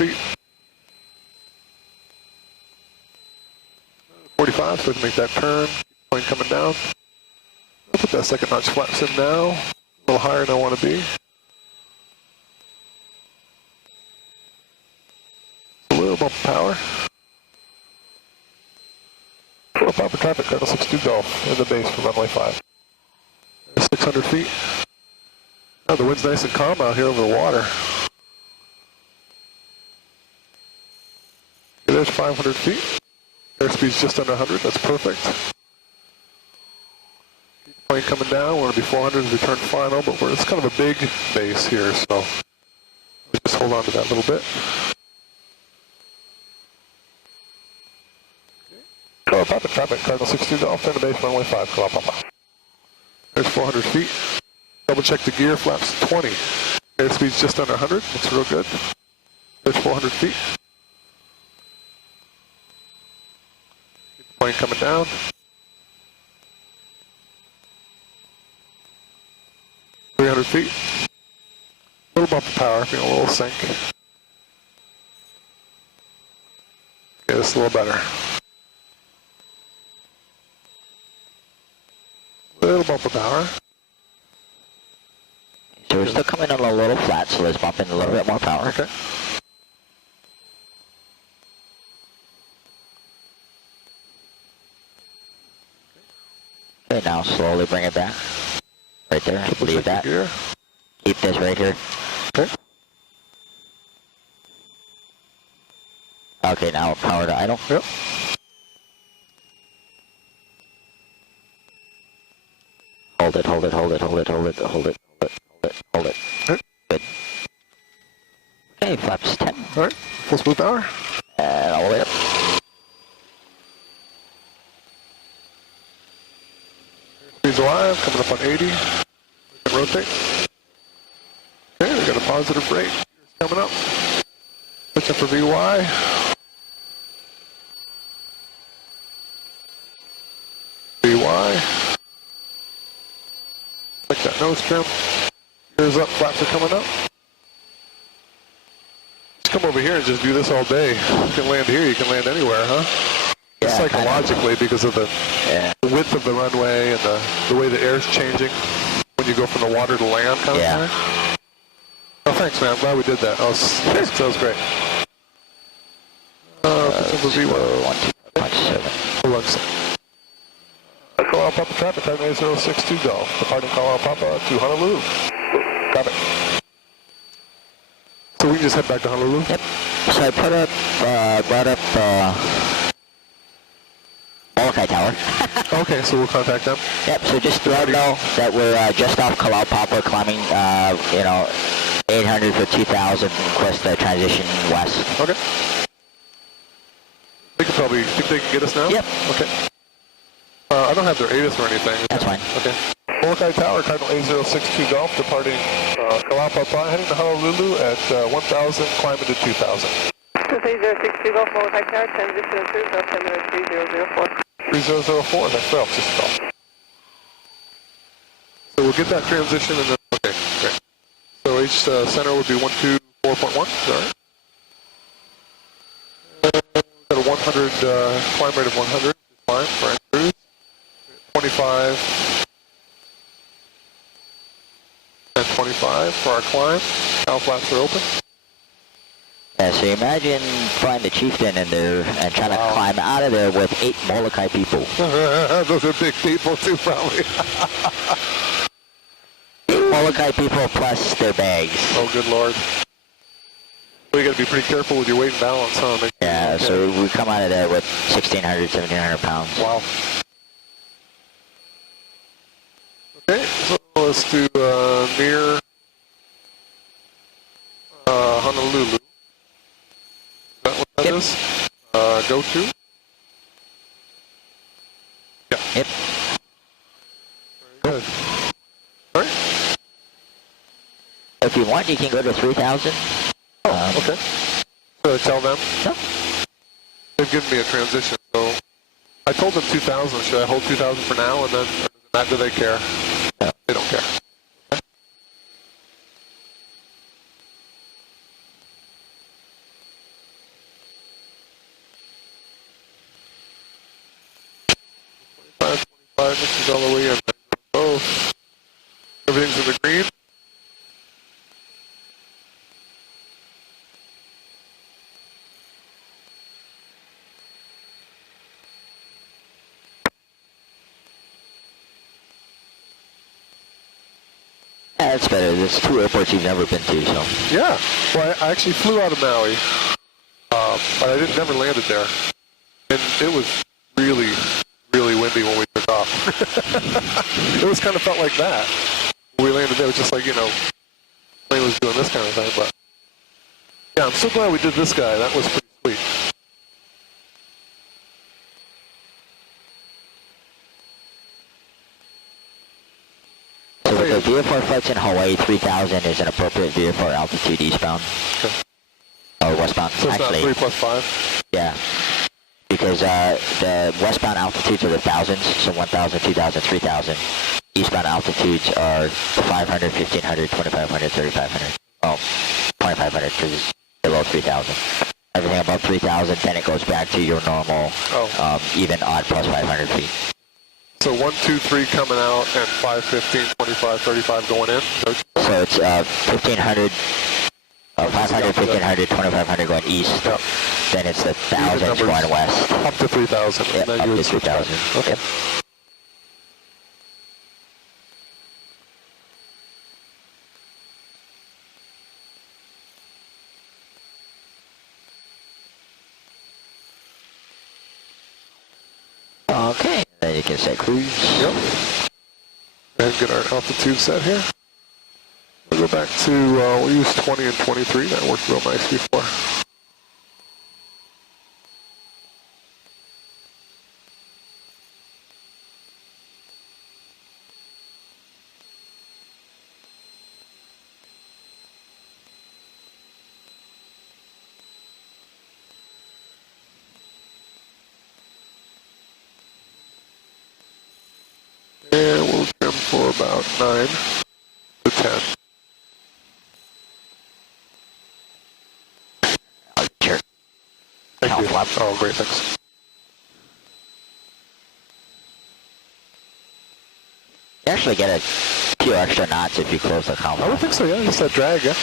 feet. 45, so we can make that turn. Plane coming down. I'll put that 2nd notch flaps in now. A little higher than I want to be. A little bump of power. Pull up for traffic, Cardinal 62 Golf in the base for runway 5. There's 600 feet. Oh, the wind's nice and calm out here over the water. Okay, there's 500 feet. Airspeed's just under 100, that's perfect. Keep the plane coming down, we're going to be 400 as we turn final, but it's kind of a big base here, so we'll just hold on to that a little bit. Go up at traffic, Cardinal 62 Golf, turn to base, runway 5, go up. There's 400 feet. Double check the gear, flaps 20. Airspeed's just under 100, looks real good. There's 400 feet. Keep the plane coming down. $300 feet. A little bump of power, being a little sink. Okay, this is a little better. A little bump of power. So we're still coming in a little flat, so let's bump in a little bit more power. Okay. Okay, now slowly bring it back. Right there, leave that. Gear. Keep this right here. Okay. Okay, now power to idle. Yep. Hold it, hold it, hold it, hold it, hold it, hold it, hold it. Hold it. Okay. Good. Okay, flaps 10. Alright, full smooth power. And all the way up. Speed's alive, coming up on 80. We can rotate. Okay, we got a positive rate. Coming up. Pitch up for VY. VY. Like that nose trim. Ears up, flaps are coming up. Just come over here and just do this all day. You can land here, you can land anywhere, huh? Yeah, psychologically, because of the width of the runway and the way the air's changing when you go from the water to land kind of thing. Oh, thanks, man. I'm glad we did that. That was great. Colorado Papa traffic, time 8062 Golf. Departing Colorado Papa to Honolulu. Got it. So we can just head back to Honolulu? Yep. So I brought up Molokai Tower. Okay, so we'll contact them? Yep, so just let them know that we're just off Kalau Papa, climbing, 800 for 2000, request the transition west. Okay. They can probably, think they can get us now? Yep. Okay. I don't have their ATIS or anything. That's fine. Okay. Molokai Tower, Cardinal 8062 Golf, departing Kalau Papa, heading to Honolulu at 1000, climbing to 2000. 8062 Golf, Molokai Tower, transition approved, altimeter 3004. 3004, that's Phelps, just Golf. So we'll get that transition and then, okay, great. So H center would be 124.1, is that right? We've got a 100, climb rate of 100, climb for our cruise. 25 and 25 for our climb. How flaps are open. Yeah, so imagine flying the Chieftain in there and trying to climb out of there with 8 Molokai people. Those are big people too, probably. 8 Molokai people plus their bags. Oh, good Lord. Well, you got to be pretty careful with your weight and balance, huh? Yeah, so we come out of there with 1,600, 1,700 pounds. Wow. Okay, so let's do near Honolulu. Is that what that is? Go to? Yeah. Yep. Very good. All right. If you want, you can go to 3,000. Oh, okay. So tell them? No. They've given me a transition, so I told them 2,000. Should I hold 2,000 for now, and then do they care? No. They don't care. Okay. This is all the way in. Oh, everything's in the green. Yeah, that's better. There's 2 airports you've never been to, so. Yeah. Well, I actually flew out of Maui, but I never landed there. And it was really, really windy when we took off. It was kind of felt like that. When we landed there, it was just like, the plane was doing this kind of thing. But yeah, I'm so glad we did this guy. That was pretty sweet. So with the VFR flights in Hawaii, 3,000 is an appropriate VFR altitude eastbound. Okay. Or westbound, So it's actually. not 3 plus 5? Yeah. Because the westbound altitudes are the thousands, so 1,000, 2,000, 3,000. Eastbound altitudes are 500, 1,500, 2,500, 3,500. Oh, 2,500 because it's below 3,000. Everything above 3,000, then it goes back to your normal, even odd plus 500 feet. So 1, 2, 3 coming out, and 5, 15, 25, 35 going in? So it's 1,500, 500, 1,500, 2,500 going east. Yep. Then it's the thousands going west. Up to 3,000. Yep, and then up you to would switch back. 3,000. Okay. Yep. Okay, then you can set cruise. Yep. And get our altitude set here. go back to, we'll use 20 and 23. That worked real nice before. And we'll trim for about 9 to 10. Sure. Thank you. Oh, great, thanks. You actually get a few extra knots if you close the count. I would think so, yeah. Just that drag, yeah.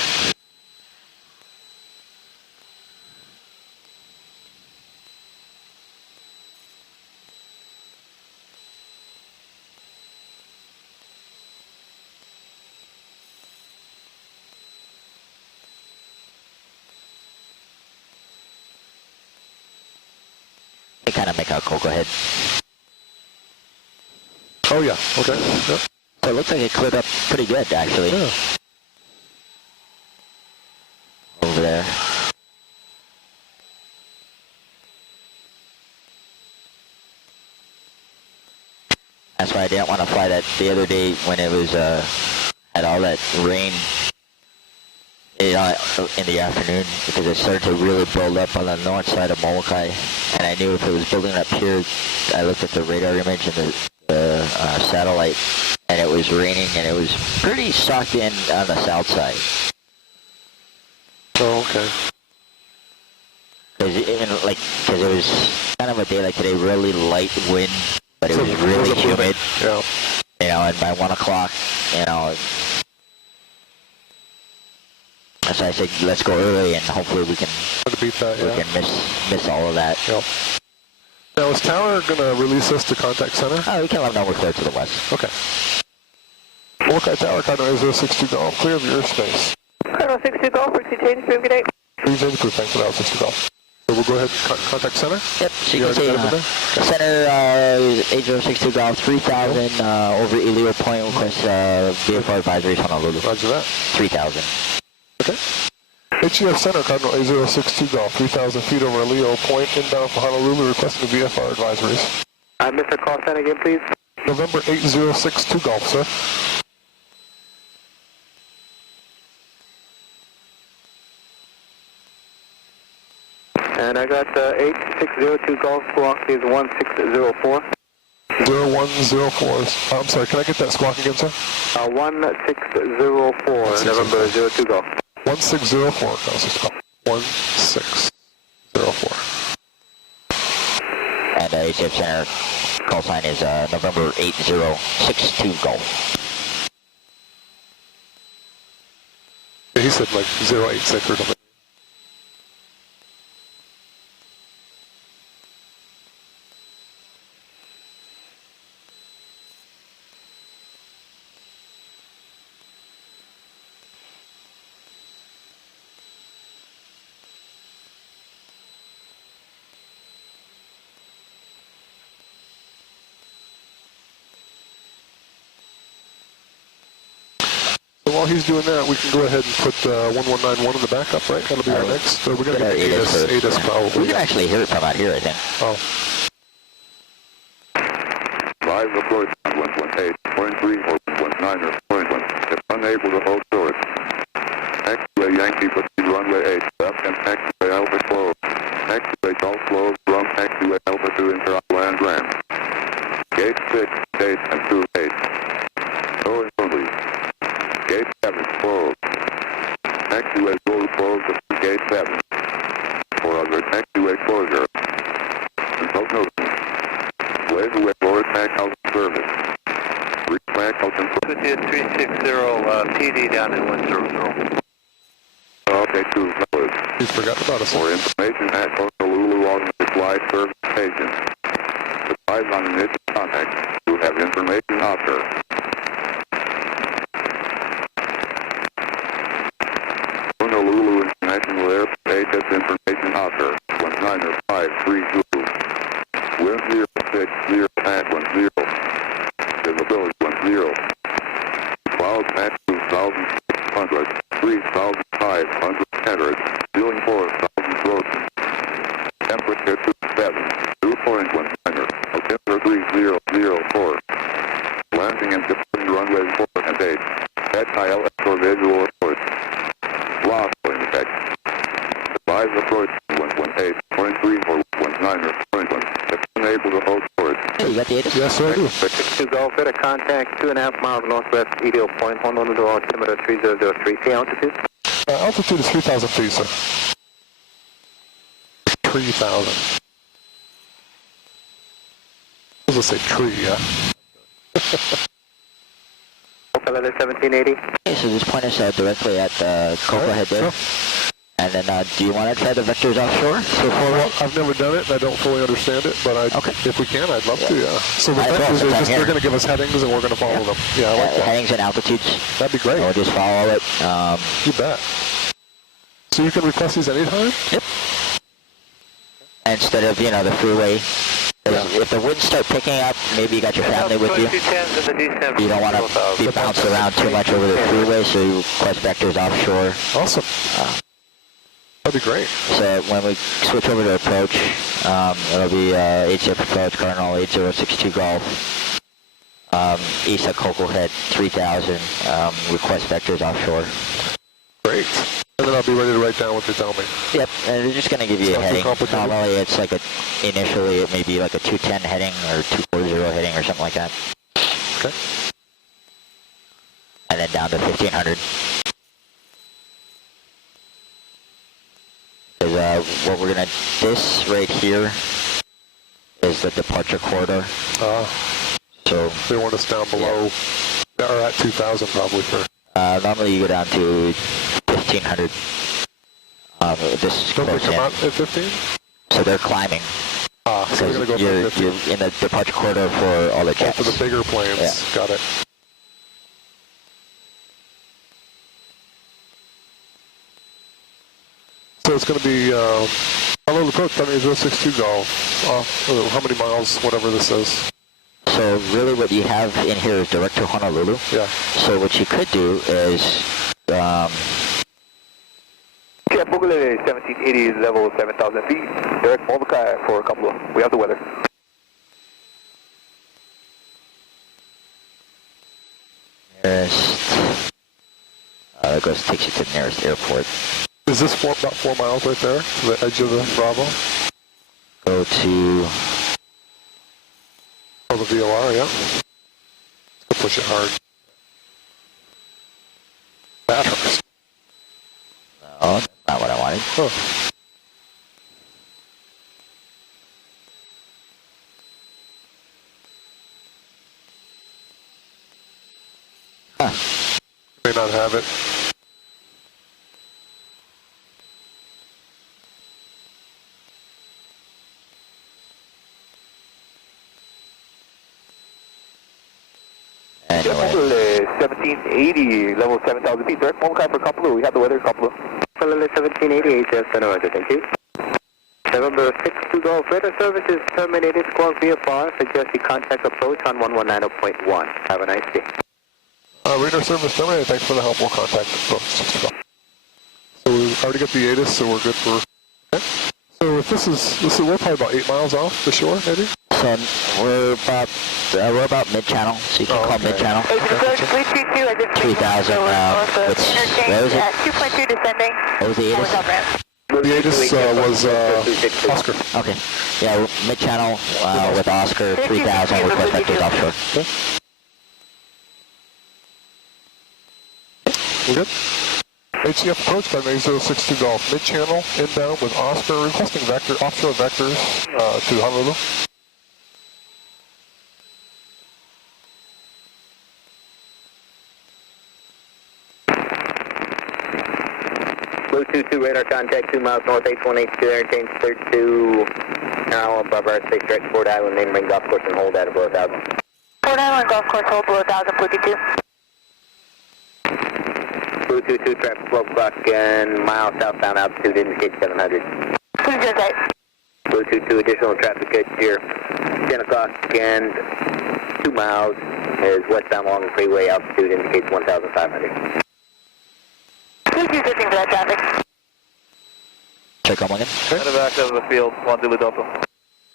They kind of make a cocoa head. Oh, yeah. Okay. Yep. So it looks like it cleared up pretty good, actually. Yeah. Over there. That's why I didn't want to fly that the other day when it was, had all that rain in the afternoon, because it started to really build up on the north side of Molokai. And I knew if it was building up here, I looked at the radar image and the satellite, and it was raining, and it was pretty sucked in on the south side. Oh, okay. Because it was kind of a day like today, really light wind, but it was really humid. Yeah. You know, and by 1 o'clock, you know, so I said, let's go early, and hopefully we can beat that, yeah. We can miss all of that. Yep. Now, is Tower going to release us to contact center? Oh, we can let them know we're clear to the west. Okay. Molokai Tower, Cardinal 062 Golf, clear of your airspace. Cardinal 62 Golf, frequency change, good day. Frequency change, thanks for that, 62 Golf. So we'll go ahead and contact center? Yep, so you can see center is 8062 Golf, 3000 over Elio Point, request VFR advisories Honolulu. Roger that. 3000. Okay. HEF Center, Cardinal A062 Golf, 3,000 feet over Leo Point, inbound for Honolulu, requesting VFR advisories. Mr. Call sign again, please. November 8062 Golf, sir. And I got 8602 Golf, squawk is 1604. 0104. I'm sorry, can I get that squawk again, sir? 1604, November 02 Golf. 1604, 1604. And HF Center call sign is November 8062 Golf. He said like 086 or something. While he's doing that, we can go ahead and put 1191 in the backup, right? That'll be our next. We're going to get the ATIS probably. We can actually hear it from out here, I think. Oh. 5 approach 118, 0.3 or 119 or 0.1. If unable to hold short, taxiway Yankee proceed runway 8, left and taxiway Alpha closed. Taxiway Golf closed, from taxiway Alpha 2 into land ramp. Gate 6, gate and 28. Going early. Gate 7 closed. Taxiway goes closed to gate 7. For other taxiway closure. Consult notice. Wave away lower tack house service. Reach tack house and Frequency is 360 PD down in 100. Okay, 2 numbers. He's forgotten about us. For information at Honolulu on the flight service station. Advise on initial contact. You have information officer. Honolulu International Airport ATIS information officer 19532. Wind 060 at 10. Visibility 10. Clouds at 2,600. 600 meters, ceiling 4,000 gross. Temperature 27, dew point 1 minor, altimeter 3004. Landing and departing runway 4 and 8. Head ILS for visual approach. Lost in effect. Advise approach 118, 0.3 or 19 or 0.1. If unable to hold course. Hey, you got the ATIS? Yes, sir, I do. 62 Golf, at a contact 2.5 miles northwest, EDO point, Honolulu, altimeter 3003. See altitude? Altitude is 3,000 feet, sir. 3,000. I was going to say tree, yeah. Local leather 1780. Okay, so this point is directly at the Cocoa Head there. And then, do you want to try the vectors offshore? So Well, I've never done it, and I don't fully understand it, but if we can, I'd love to, yeah. So the vectors are just, they're going to give us headings, and we're going to follow them. Yeah, I like that. Headings and altitudes. That'd be great. We'll just follow it. You bet. So you can request these anytime? Yep. Instead of, you know, the freeway. If the winds start picking up, maybe you got your family with you. You don't want to be bounced around too much over the freeway, so you request vectors offshore. Awesome. That'd be great. So when we switch over to approach, it'll be HF approach, Cardinal 8062 Golf, east of Cocoa Head 3000, request vectors offshore. Great. And then I'll be ready to write down what they tell me. Yep, and they're just going to give you a heading. Normally it's like initially it may be like a 210 heading or 240 heading or something like that. Okay. And then down to 1500. What we're going to, this right here is the departure corridor. So they want us down below, or at 2,000 probably for. Normally you go down to 1,500. This is Don't they close come in. out at 15? So they're climbing. So we're going to go you're for 15. in the departure corridor for all the jets. For the bigger planes. Yeah. Got it. So it's going to be Honolulu approach, 7062 Golf. How many miles, whatever this is. So really what you have in here is direct to Honolulu. Yeah. So what you could do is... Yeah, Bugale 1780, level 7,000 feet. Direct Molokai for a couple of... We have the weather. Nearest... that takes you to the nearest airport. Is this about 4 miles right there, to the edge of the Bravo? Go to... Oh, the VOR, yeah. Let's go push it hard. That hurts. No, that's not what I wanted. Oh. Huh. May not have it. Anyway. 1780, level 7,000 feet. Direct Molokai for Kapalua. We have the weather, Kapalua. Kapalua 1780, HF Center, thank you. November 62 Golf, radar service is terminated. Squawk VFR, suggest you contact approach on 119.1. Have a nice day. Radar service terminated. Thanks for the help. We'll contact approach. So we already got the ATIS, so we're good for... Okay. So if this is we're probably about 8 miles off the shore, maybe? So we're about mid-channel, so you can call mid-channel. 3,000, where was it? 2.2 descending. What was the ATIS? The ATIS was Oscar. Okay. Yeah, mid-channel with Oscar, 3,000, request vectors offshore. Okay. We're good? HCF approach by 8062 Golf. Mid-channel, inbound with Oscar, requesting offshore vectors to Honolulu. Blue 22 radar contact 2 miles north, H182, interchange 32, now above our space direct Ford Island, main ring golf course and hold at below 1,000. Ford Island Golf Course, hold below 1,000, Blue 22. Blue 22, traffic 12 o'clock and mile southbound altitude indicates 700. Please go ahead. Blue 22, additional traffic at here, 10 o'clock and 2 miles is westbound along the freeway, altitude indicates 1,500. 2-2 switching for that traffic. Check on again. Medevac out of the field, 1 Zulu Delta.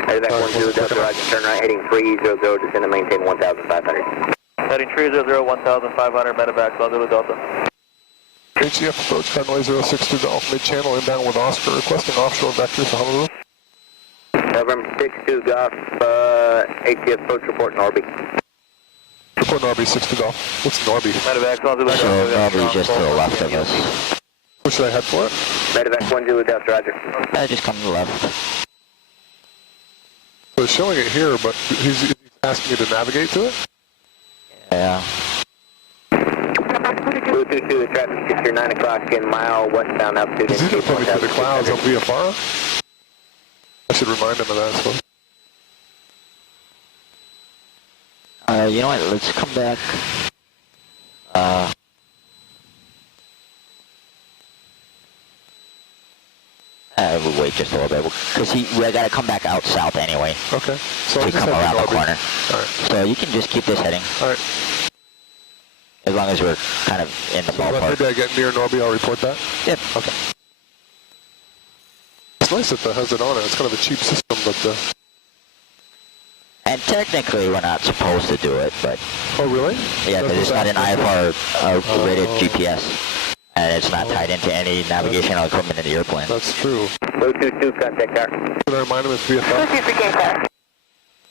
Medevac 1 Zulu Delta, roger, turn right, heading 300, descend and maintain 1,500. Heading 300, 1,500, Medevac, 1 Zulu Delta. HCF approach, Cardinal 062 Golf, mid-channel, inbound with Oscar, requesting offshore vectors to Honolulu. November 62 Golf, HCF approach, report Norby. Report Norby, 62 Golf. What's Norby? Medevac, 1 Zulu Delta. So Norby's just to the left of us. Where should I head for it? Medevac 1 Zulu Delta, roger. Just come to the left. So it's showing it here, but he's asking me to navigate to it? Yeah. 222, traffic 69 o'clock in mile westbound altitude. He's either put me through the clouds on VFR. I should remind him of that, I suppose. You know what, let's come back. We'll wait just a little bit, because we gotta come back out south anyway. Okay. So To I just come have around to the corner. Alright. So you can just keep this heading, Alright. as long as we're kind of in the So ballpark. maybe I get near Norby, I'll report that? Yep. Okay. It's nice that that has it on it. It's kind of a cheap system, but And technically we're not supposed to do it, but oh really? yeah, because it's not an IFR rated GPS. And it's not tied into any navigational equipment in the airplane. That's true. 222, contact car. Should I remind him it's VFR? 2-2 for K-Car.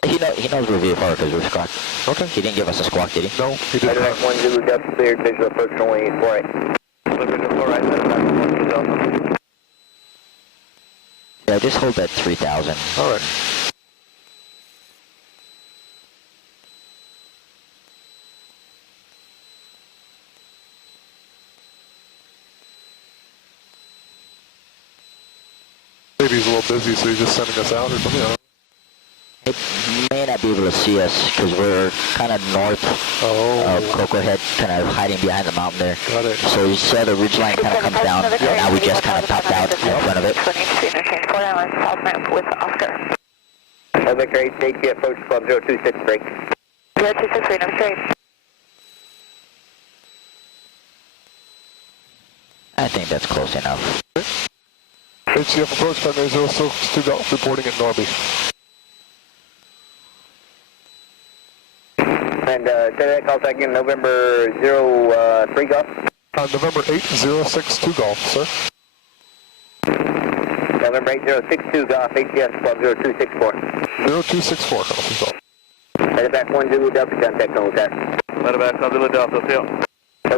He knows we're VFR because we're squawk. Okay. He didn't give us a squawk, did he? No, he did Medevac not. 1 Zulu Delta, cleared, visual approach runway 48. Visual 48, Medevac 1 Zulu Delta. Yeah, just hold that 3,000. Alright. Maybe he's a little busy, so he's just sending us out or something. I don't It may not be able to see us because we're kind of north of Cocoa Head, kind of hiding behind the mountain there. Got it. So you saw the ridgeline kind of comes down. Now we just kind of popped out in front of it. Interchange 4 Islands, south ramp with Oscar. Medevac 8, HCF approach club 0263. 0263, no straight. I think that's close enough. HCF approach, Cardinal 062 Golf, reporting at Norby. And say that call back in November 03 Golf. November 8, 062 Golf, sir. November 8062 Golf, HCS club 0264. 0264 Golf is Golf. Medevac 1 Zulu Delta, contact on that. Medevac 1 Zulu Delta, field.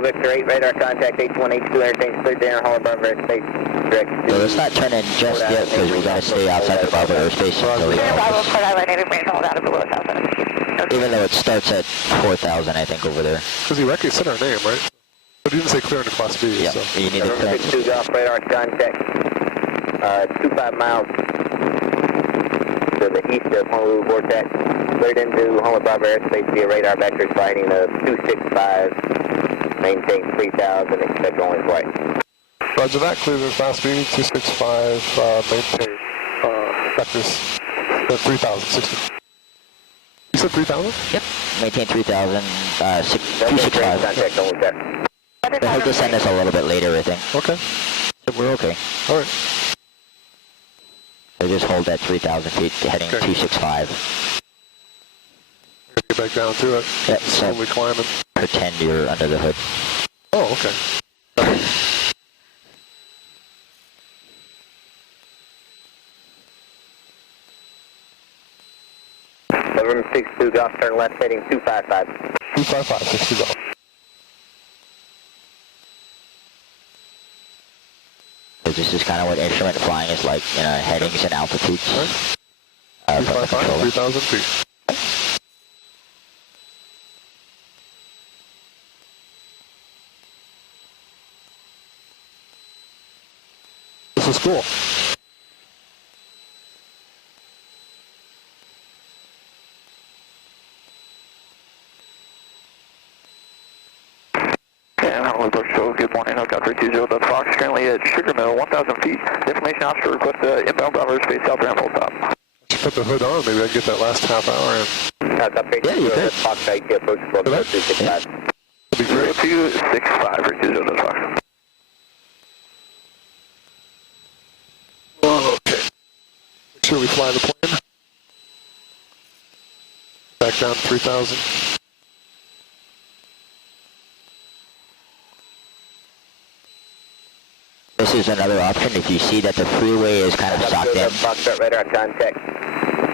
Victor 8, radar contact H1H2, entertain cleared to Aaron Hall, Bravo airspace. Direct to... So let's not turn in just yet because we got to stay outside the Bravo airspace until we Bravo, Port Island, native range, hold out of below 1,000. Even though it starts at 4,000, I think, over there. Because he said our name, right? But he didn't say clear into Class B, Yeah, so... you need to November correct. 62 Golf, radar contact 25 miles to the east of Honolulu Vortex. Cleared into Honolulu Bravo airspace via radar vector sliding of 265. Maintain 3,000, expect only flight. Roger that, clear to Class B, 265, maintain, vectors, 3,060. You said 3,000? Yep. Maintain 3,000, 265. Contact only set. He'll just send us a little bit later, I think. Okay. So we're okay. Alright. So just hold that 3,000 feet, heading Okay. 265. Get back down to it. Yep, Slowly climbing. Pretend you're under the hood. Oh, okay. November 62 Golf, turn left heading 255. 255, 60 Golf. So this is kind of what instrument flying is like, you know, headings and altitudes. From the 255, controller. 3,000 feet. This is cool. Good morning, Helicopter 20, Delta Fox, currently at Sugar Mill, 1,000 feet. Information officer request inbound Bravo airspace, south ramp, full stop. Put the hood on, maybe I can get that last half hour in. Yeah, you could. Fox IQ approach club Did I? 265. That'd be great. 265 for 20, Delta Fox. sure we fly the plane. Back down 3,000. This is another option if you see that the freeway is kind of socked in. Foxtrot radar contact.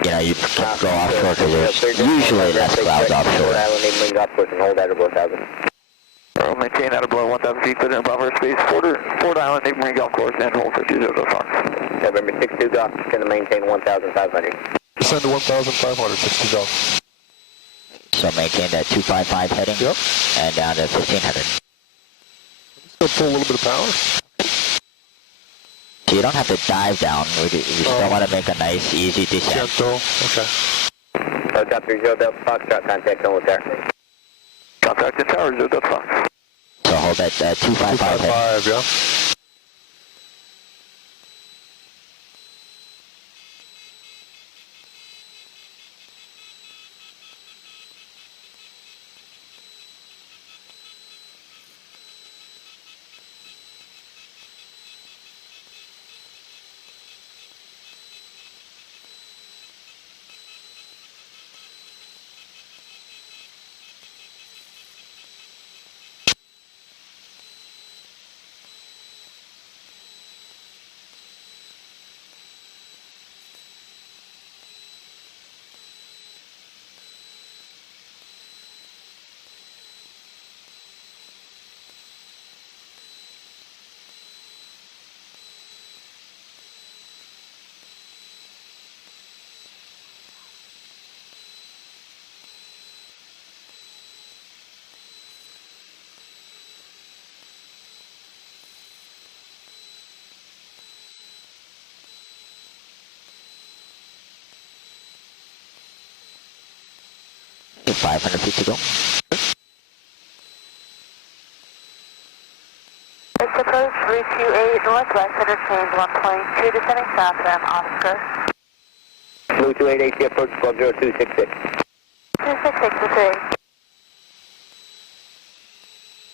You know, you can go offshore because there's usually less clouds offshore. Island, neighboring golf course, and hold out below 1,000. We'll maintain out of below 1,000 feet, put in above our space, Ford Island, neighboring golf course, and hold 50 Fox. November 62 golf, going to maintain 1,500. Descend to 1,500, 60 golf. So maintain that 255 heading. Yep. And down to 1,500. Just gonna pull a little bit of power. So you don't have to dive down. We still want to make a nice, easy descent. Gentle. Okay. Top 30 Delta Foxtrot, contact on with there. Contact in tower, 0 Delta Fox. So hold that 255 heading. 255, yeah. Okay, 500 feet to go. It's approach 328 northwest, interchange 122, descending southbound Oscar. Blue 28 AC approach 10266. 266 to 3.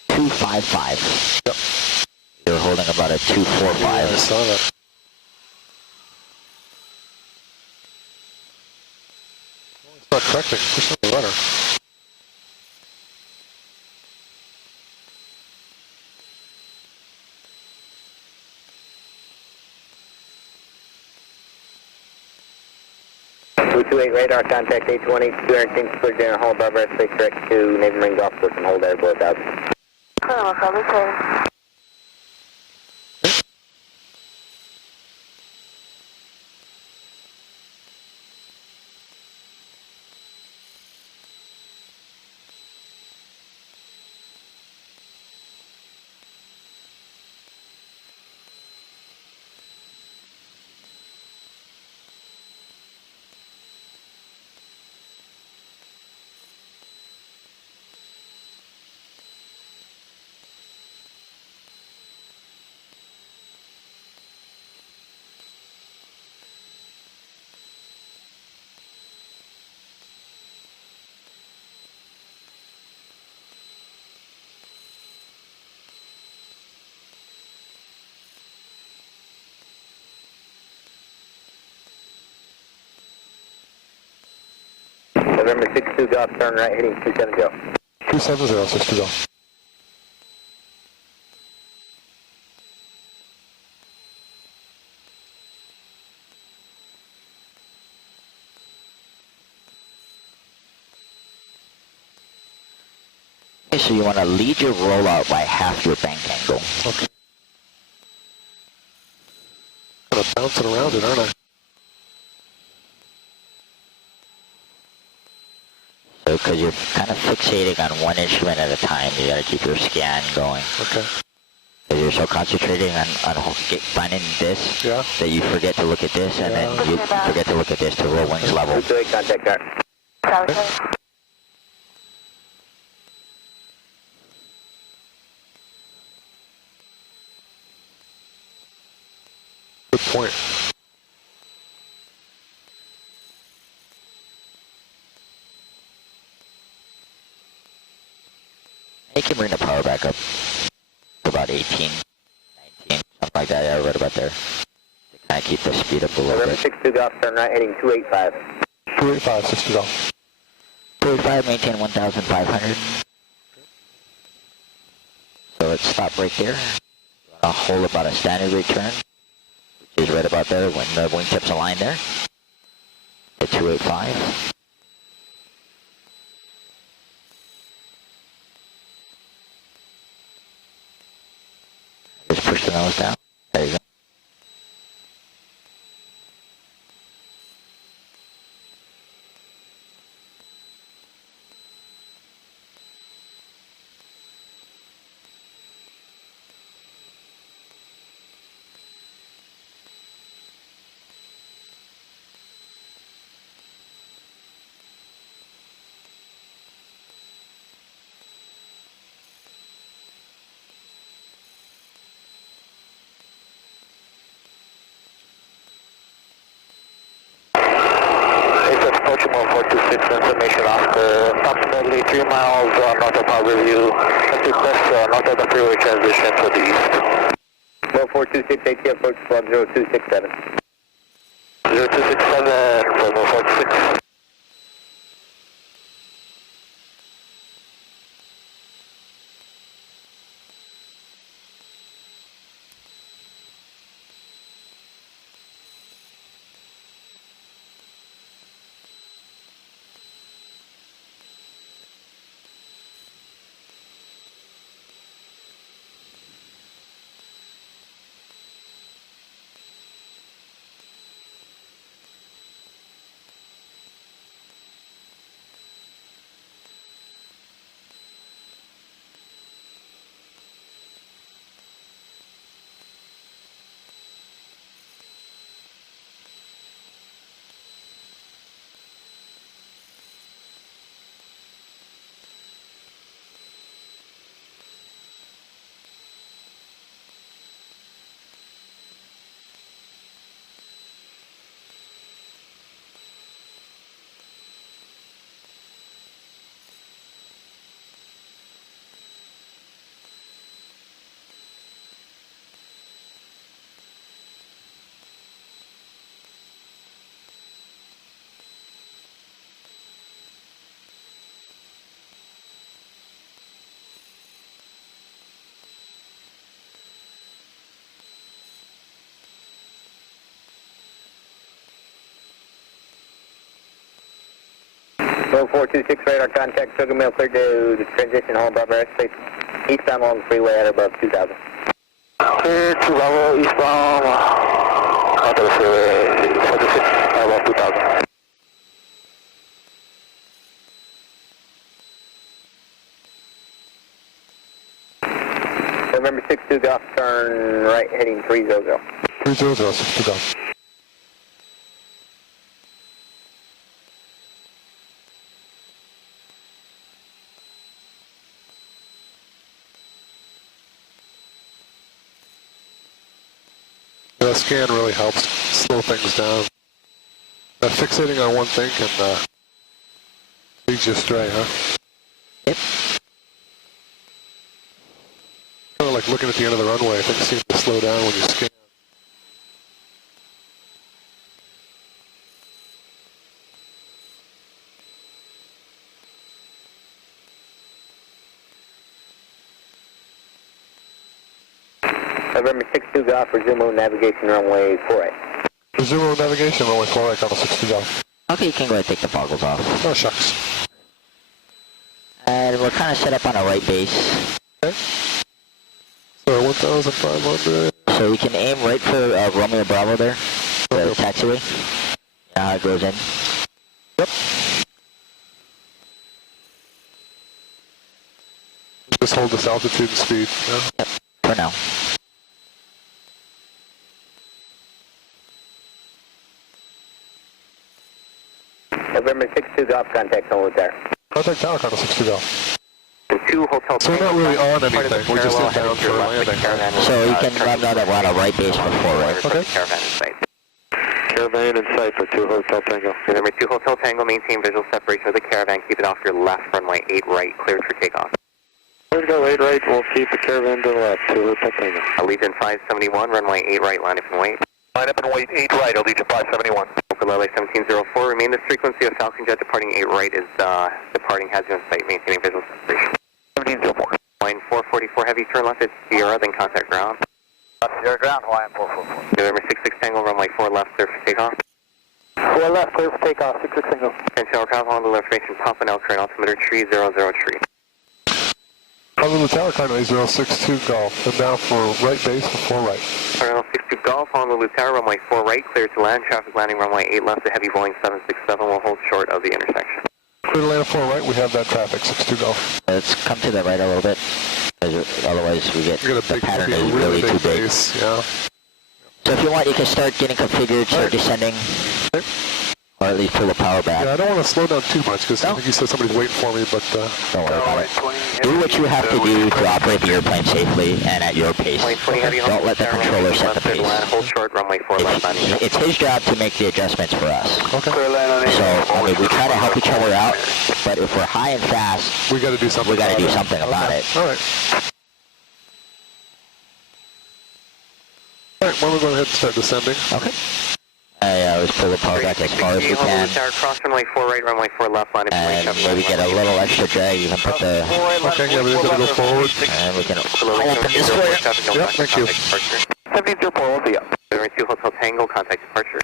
255. Yep. You're holding about a 245. Yeah, I saw that. Start correcting. Push on the rudder. Blue 28 radar contact 820, 210 cleared down hull above airspace direct to neighboring golf course and hold there below 1,000. Colonel, probably clear. November 62 golf, turn right heading 270. 270, 60 golf. Okay, so you want to lead your rollout by half your bank angle. Okay. Kind of bouncing around it, aren't I? So, because you're kind of fixating on one instrument at a time, you got to keep your scan going. Okay. So you're so concentrating on finding this that you forget to look at this, and then you forget to look at this to roll wings level. 228 contact that. Good point. You can bring the power back up to about 18, 19, something like that. Yeah, right about there. To I keep the speed up a little November bit. 62 Golf, turn right, heading 285. 285, 60 Golf. 285, maintain 1,500. So let's stop right there. I'll hold about a standard return, which is right about there when the wingtips align there. At 285. Just push the nose down. There you go. Information Oscar, approximately 3 miles north of Harbor View, request north of the freeway transition to the east. 0426 AT approach squad 0267. 0267 from 0426. Row 426 radar contact, Sugar Mill cleared to the transition home Bravo airspace, eastbound along the freeway at above 2000. Clear to Bravo, eastbound, onto the freeway, 46, above 2000. November 62 Golf, turn right, heading 300. 300, 60 Golf. The scan really helps slow things down. Fixating on one thing can lead you astray, huh? Yep. Kind of like looking at the end of the runway. Things seem to slow down when you scan. November 62 Golf, resume on navigation runway 48. Resume on navigation runway 48 on the 60 Golf. Okay, you can go ahead and take the goggles off. Oh, shucks. And we're kind of set up on a right base. Okay. So 1,500. So you can aim right for Romeo Bravo there, the taxiway. You know how it goes in? Yep. Just hold this altitude and speed. Yeah. Yep, for now. November 62 Golf, contact hold there. Contact tower, on the 60 Golf. 2 hotel. So we're not really on anything, we're just in down for landing. So you can run out at a right base before, right? Okay. Caravan in sight. Caravan in sight for 2 Hotel Tango. Remember 2 Hotel Tango, maintain visual separation of the caravan, keep it off your left, runway 8 right, cleared for takeoff. Clear to go 8 right, we'll keep the caravan to the left, 2 Hotel Tango. Allegiant 571, runway 8 right, line up and wait. Line up and wait 8 right, I'll lead you 571. Local LA 1704, remain this frequency of Falcon Jet departing 8 right is departing, has you in sight, maintaining visual separation. 1704. Line 444 heavy, turn left at Sierra, then contact ground. Sierra ground, Hawaiian 444. November 66 Tango, runway 4 left, clear for takeoff. 4 left, clear for takeoff, 66 single. 10 tower crown, Honolulu information, Papa L, current altimeter 300 tree. Honolulu Tower, Cardinal 062 Golf. And down for right base for 4 right. Cardinal 62 Golf, Honolulu Tower, runway 4 right, clear to land, traffic landing runway 8 left, the heavy Boeing 767 will hold short of the intersection. Clear to land 4 right, we have that traffic, 62 Golf. Let's come to the right a little bit, because otherwise we get You're gonna the pattern be a is really too big. base, yeah. So if you want, you can start getting configured, start descending, or at least pull the power back. Yeah, I don't want to slow down too much, because I think you said somebody's waiting for me, but... Don't worry about it. Do what you have to do to operate the airplane safely and at your pace. Don't let the controller set the pace. Hold short, runway 4 left landing. It's his job to make the adjustments for us. Okay. So, I mean, we try to help each other out, but if we're high and fast, we got to do something we got to do something about it. All right. All right, well, we're going to go ahead and start descending. Okay. I always pull the power back as far as we can. Tower, cross runway 4 right, runway 4 left, line And maybe get a little extra drag, you can put the... Okay, yeah, we're going to go forward. And we can open this for you. Yep, thank you. 1704, we'll be up. November 2 Hotel Tango, contact departure.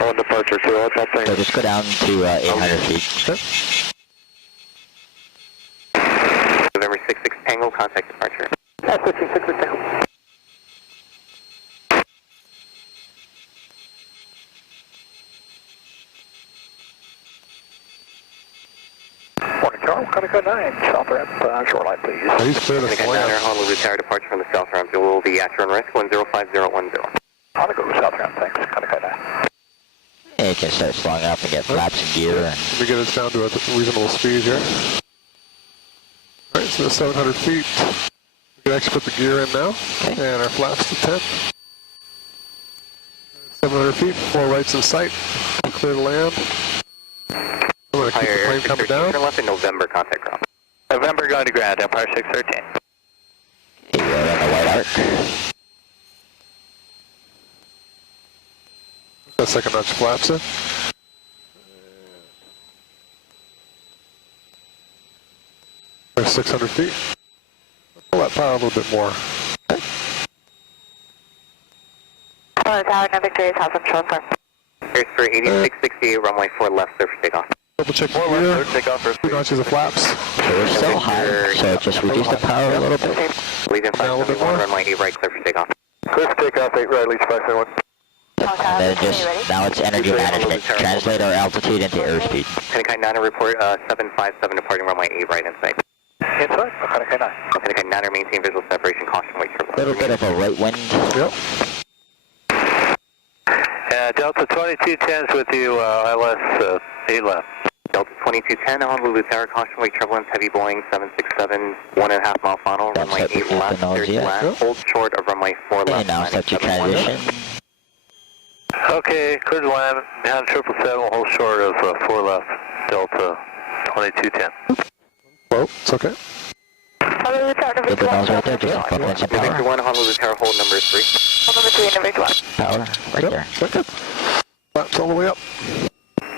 On departure, 2 Hotel Tango. So just go down to 800 feet. Okay. November 66 Tango, contact departure. That's 56 Tango. Connecticut 9, south ramp, shoreline, please. He's clear to Connecticut 9, Honolulu Tower, departure from the south ramp. You will be at your own risk, 105010. Honolulu south ramp, thanks, Connecticut 9. Yeah, you can start slowing up and get flaps and gear. And Let me get us down to a reasonable speed here. All right, so 700 feet. We can actually put the gear in now, and our flaps to 10. 700 feet, 4 rights in sight. Clear to land. I'm going to keep the plane coming down. Turn left in November, contact ground. November going to ground, Empire 613. you're in the white arc. Got second notch flaps in. There's 600 feet. Pull that power a little bit more. Hello, Tower, no victories, house on shore farm. Here's for 8668, runway 4 left, clear for takeoff. Double check gear. 2 notches of flaps. So we're still high, so just reduce the power a little bit. Leaving 571, runway 8 right, clear for takeoff. Clear for takeoff, 8 right, leads 571. And then just, now it's energy management. Translate our altitude into airspeed. Connecticut 9 report 757 departing runway 8 right in sight. Inside, Connecticut 9. Connecticut 9 maintain visual separation, caution, wait for A little bit of a right wind. Yep. Delta 2210's with you, ILS 8 left. Delta 2210, Honolulu Tower, caution, wait, turbulence, heavy Boeing 767, 1.5 mile final, runway 8 left, clear to land, hold short of runway 4 Okay, left. now start your transition. Okay, clear to land, down 777, we'll hold short of 4 left, Delta 2210. Well, it's okay. Honolulu Tower, Get the nose right there, just buckle in some Victor power. 1, Honolulu Tower, hold number 3. Hold number 3 and number 1. Power, right there. Okay. Flaps all the way up.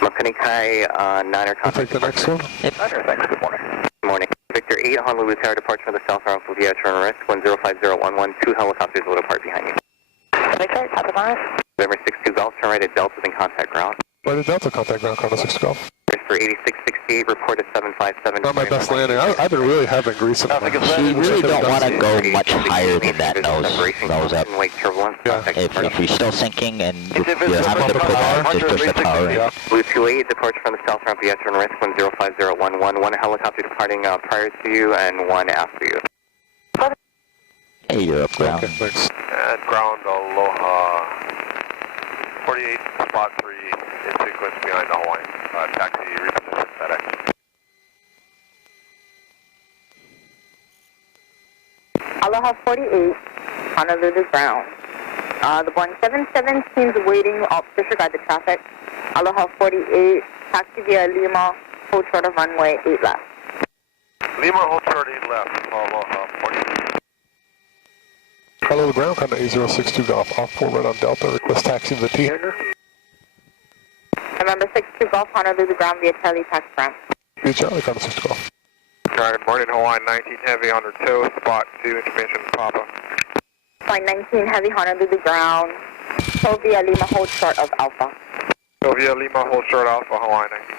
Makanikai 9er I'll take contact the next one. Niner, thanks, good morning. Good morning. Victor 8, Honolulu Tower, departure from the south round for via turn risk, 105011, 2 helicopters a little apart behind you. Victor, top of Mars. November 62 Golf, turn right at Delta, then contact ground. Right at Delta, contact ground, Cardinal 6 Golf. For 8668, report at 757. Not my best landing. I've been really having grease in my You really don't want to go much higher than that nose up. Yeah. If you're still sinking and you're having to pull back, just push the power in. Blue 28, departure from the south ramp via turn risk, 105011, 1 helicopter departing prior to you and 1 after you. Hey, you're up ground. Okay, thanks. At ground, Aloha 48, spot 3, in sequence behind the Hawaiian. Taxi, reposition FedEx. Aloha 48, Honolulu ground. The Boeing 717 is waiting, disregard the traffic. Aloha 48, taxi via Lima, hold short of runway 8 left. Lima, hold short 8 left, Aloha 48. Hello, the ground, contact 8062 Golf, off 4 right on Delta, request taxi to the T hangar. November 62 Golf, Honolulu ground via Charlie tax ramp. Via Charlie, contact 6 Golf. Alright, good morning, Hawaiian 19 Heavy on their toe, spot 2, information Papa. Flight 19 Heavy, Honolulu ground, tow via Lima, hold short of Alpha. Tow via Lima, hold short Alpha, Hawaiian 19.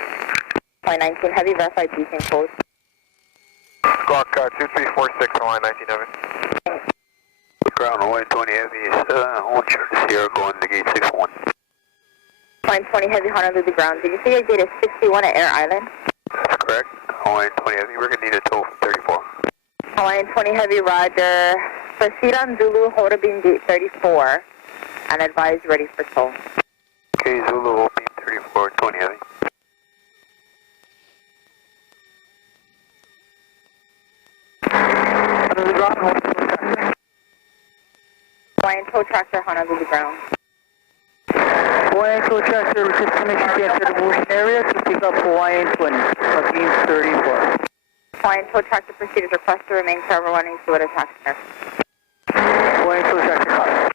Flight 19 Heavy, verified briefing code. Squawk 2346, Hawaiian 19 Heavy. Ground Hawaiian 20 Heavy is hold short to Sierra going to gate 61. Flight 20 Heavy, Honolulu ground. Did you say your gate is 61 at Air Island? That's correct. Hawaiian 20 Heavy, we're going to need a tow from 34. Hawaiian 20 Heavy, roger. Proceed on Zulu, hold a beam gate 34, and advise ready for tow. Okay, Zulu, hold beam 34, 20 Heavy. Hawaiian tow tractor, Honolulu ground. Hawaiian tow tractor, destination to enter the motion area to pick up Hawaiian 20, beam 34. Hawaiian tow tractor proceeded request to remain cover running to a taxi nerve. Hawaiian tow tractor, copy.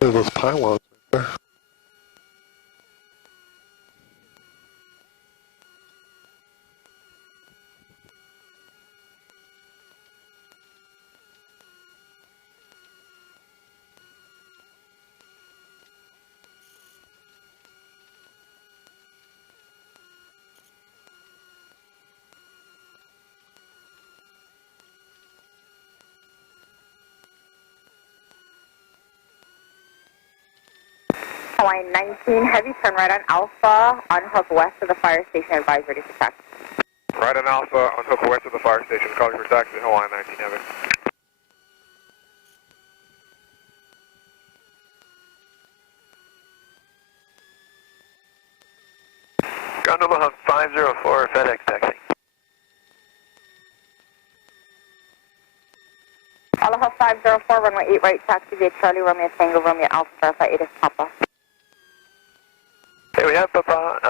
There's those pylons right there. Hawaiian 19 Heavy, turn right on Alpha, unhook west of the fire station, advise ready for taxi. Right on Alpha, on hook west of the fire station, calling for taxi, Hawaiian 19 Heavy. Gondola 504, FedEx taxi. Aloha 504, runway 8 right, taxi via Charlie, Romeo Tango, Romeo Alpha, verify 8 is Papa. Hey, we have Papa,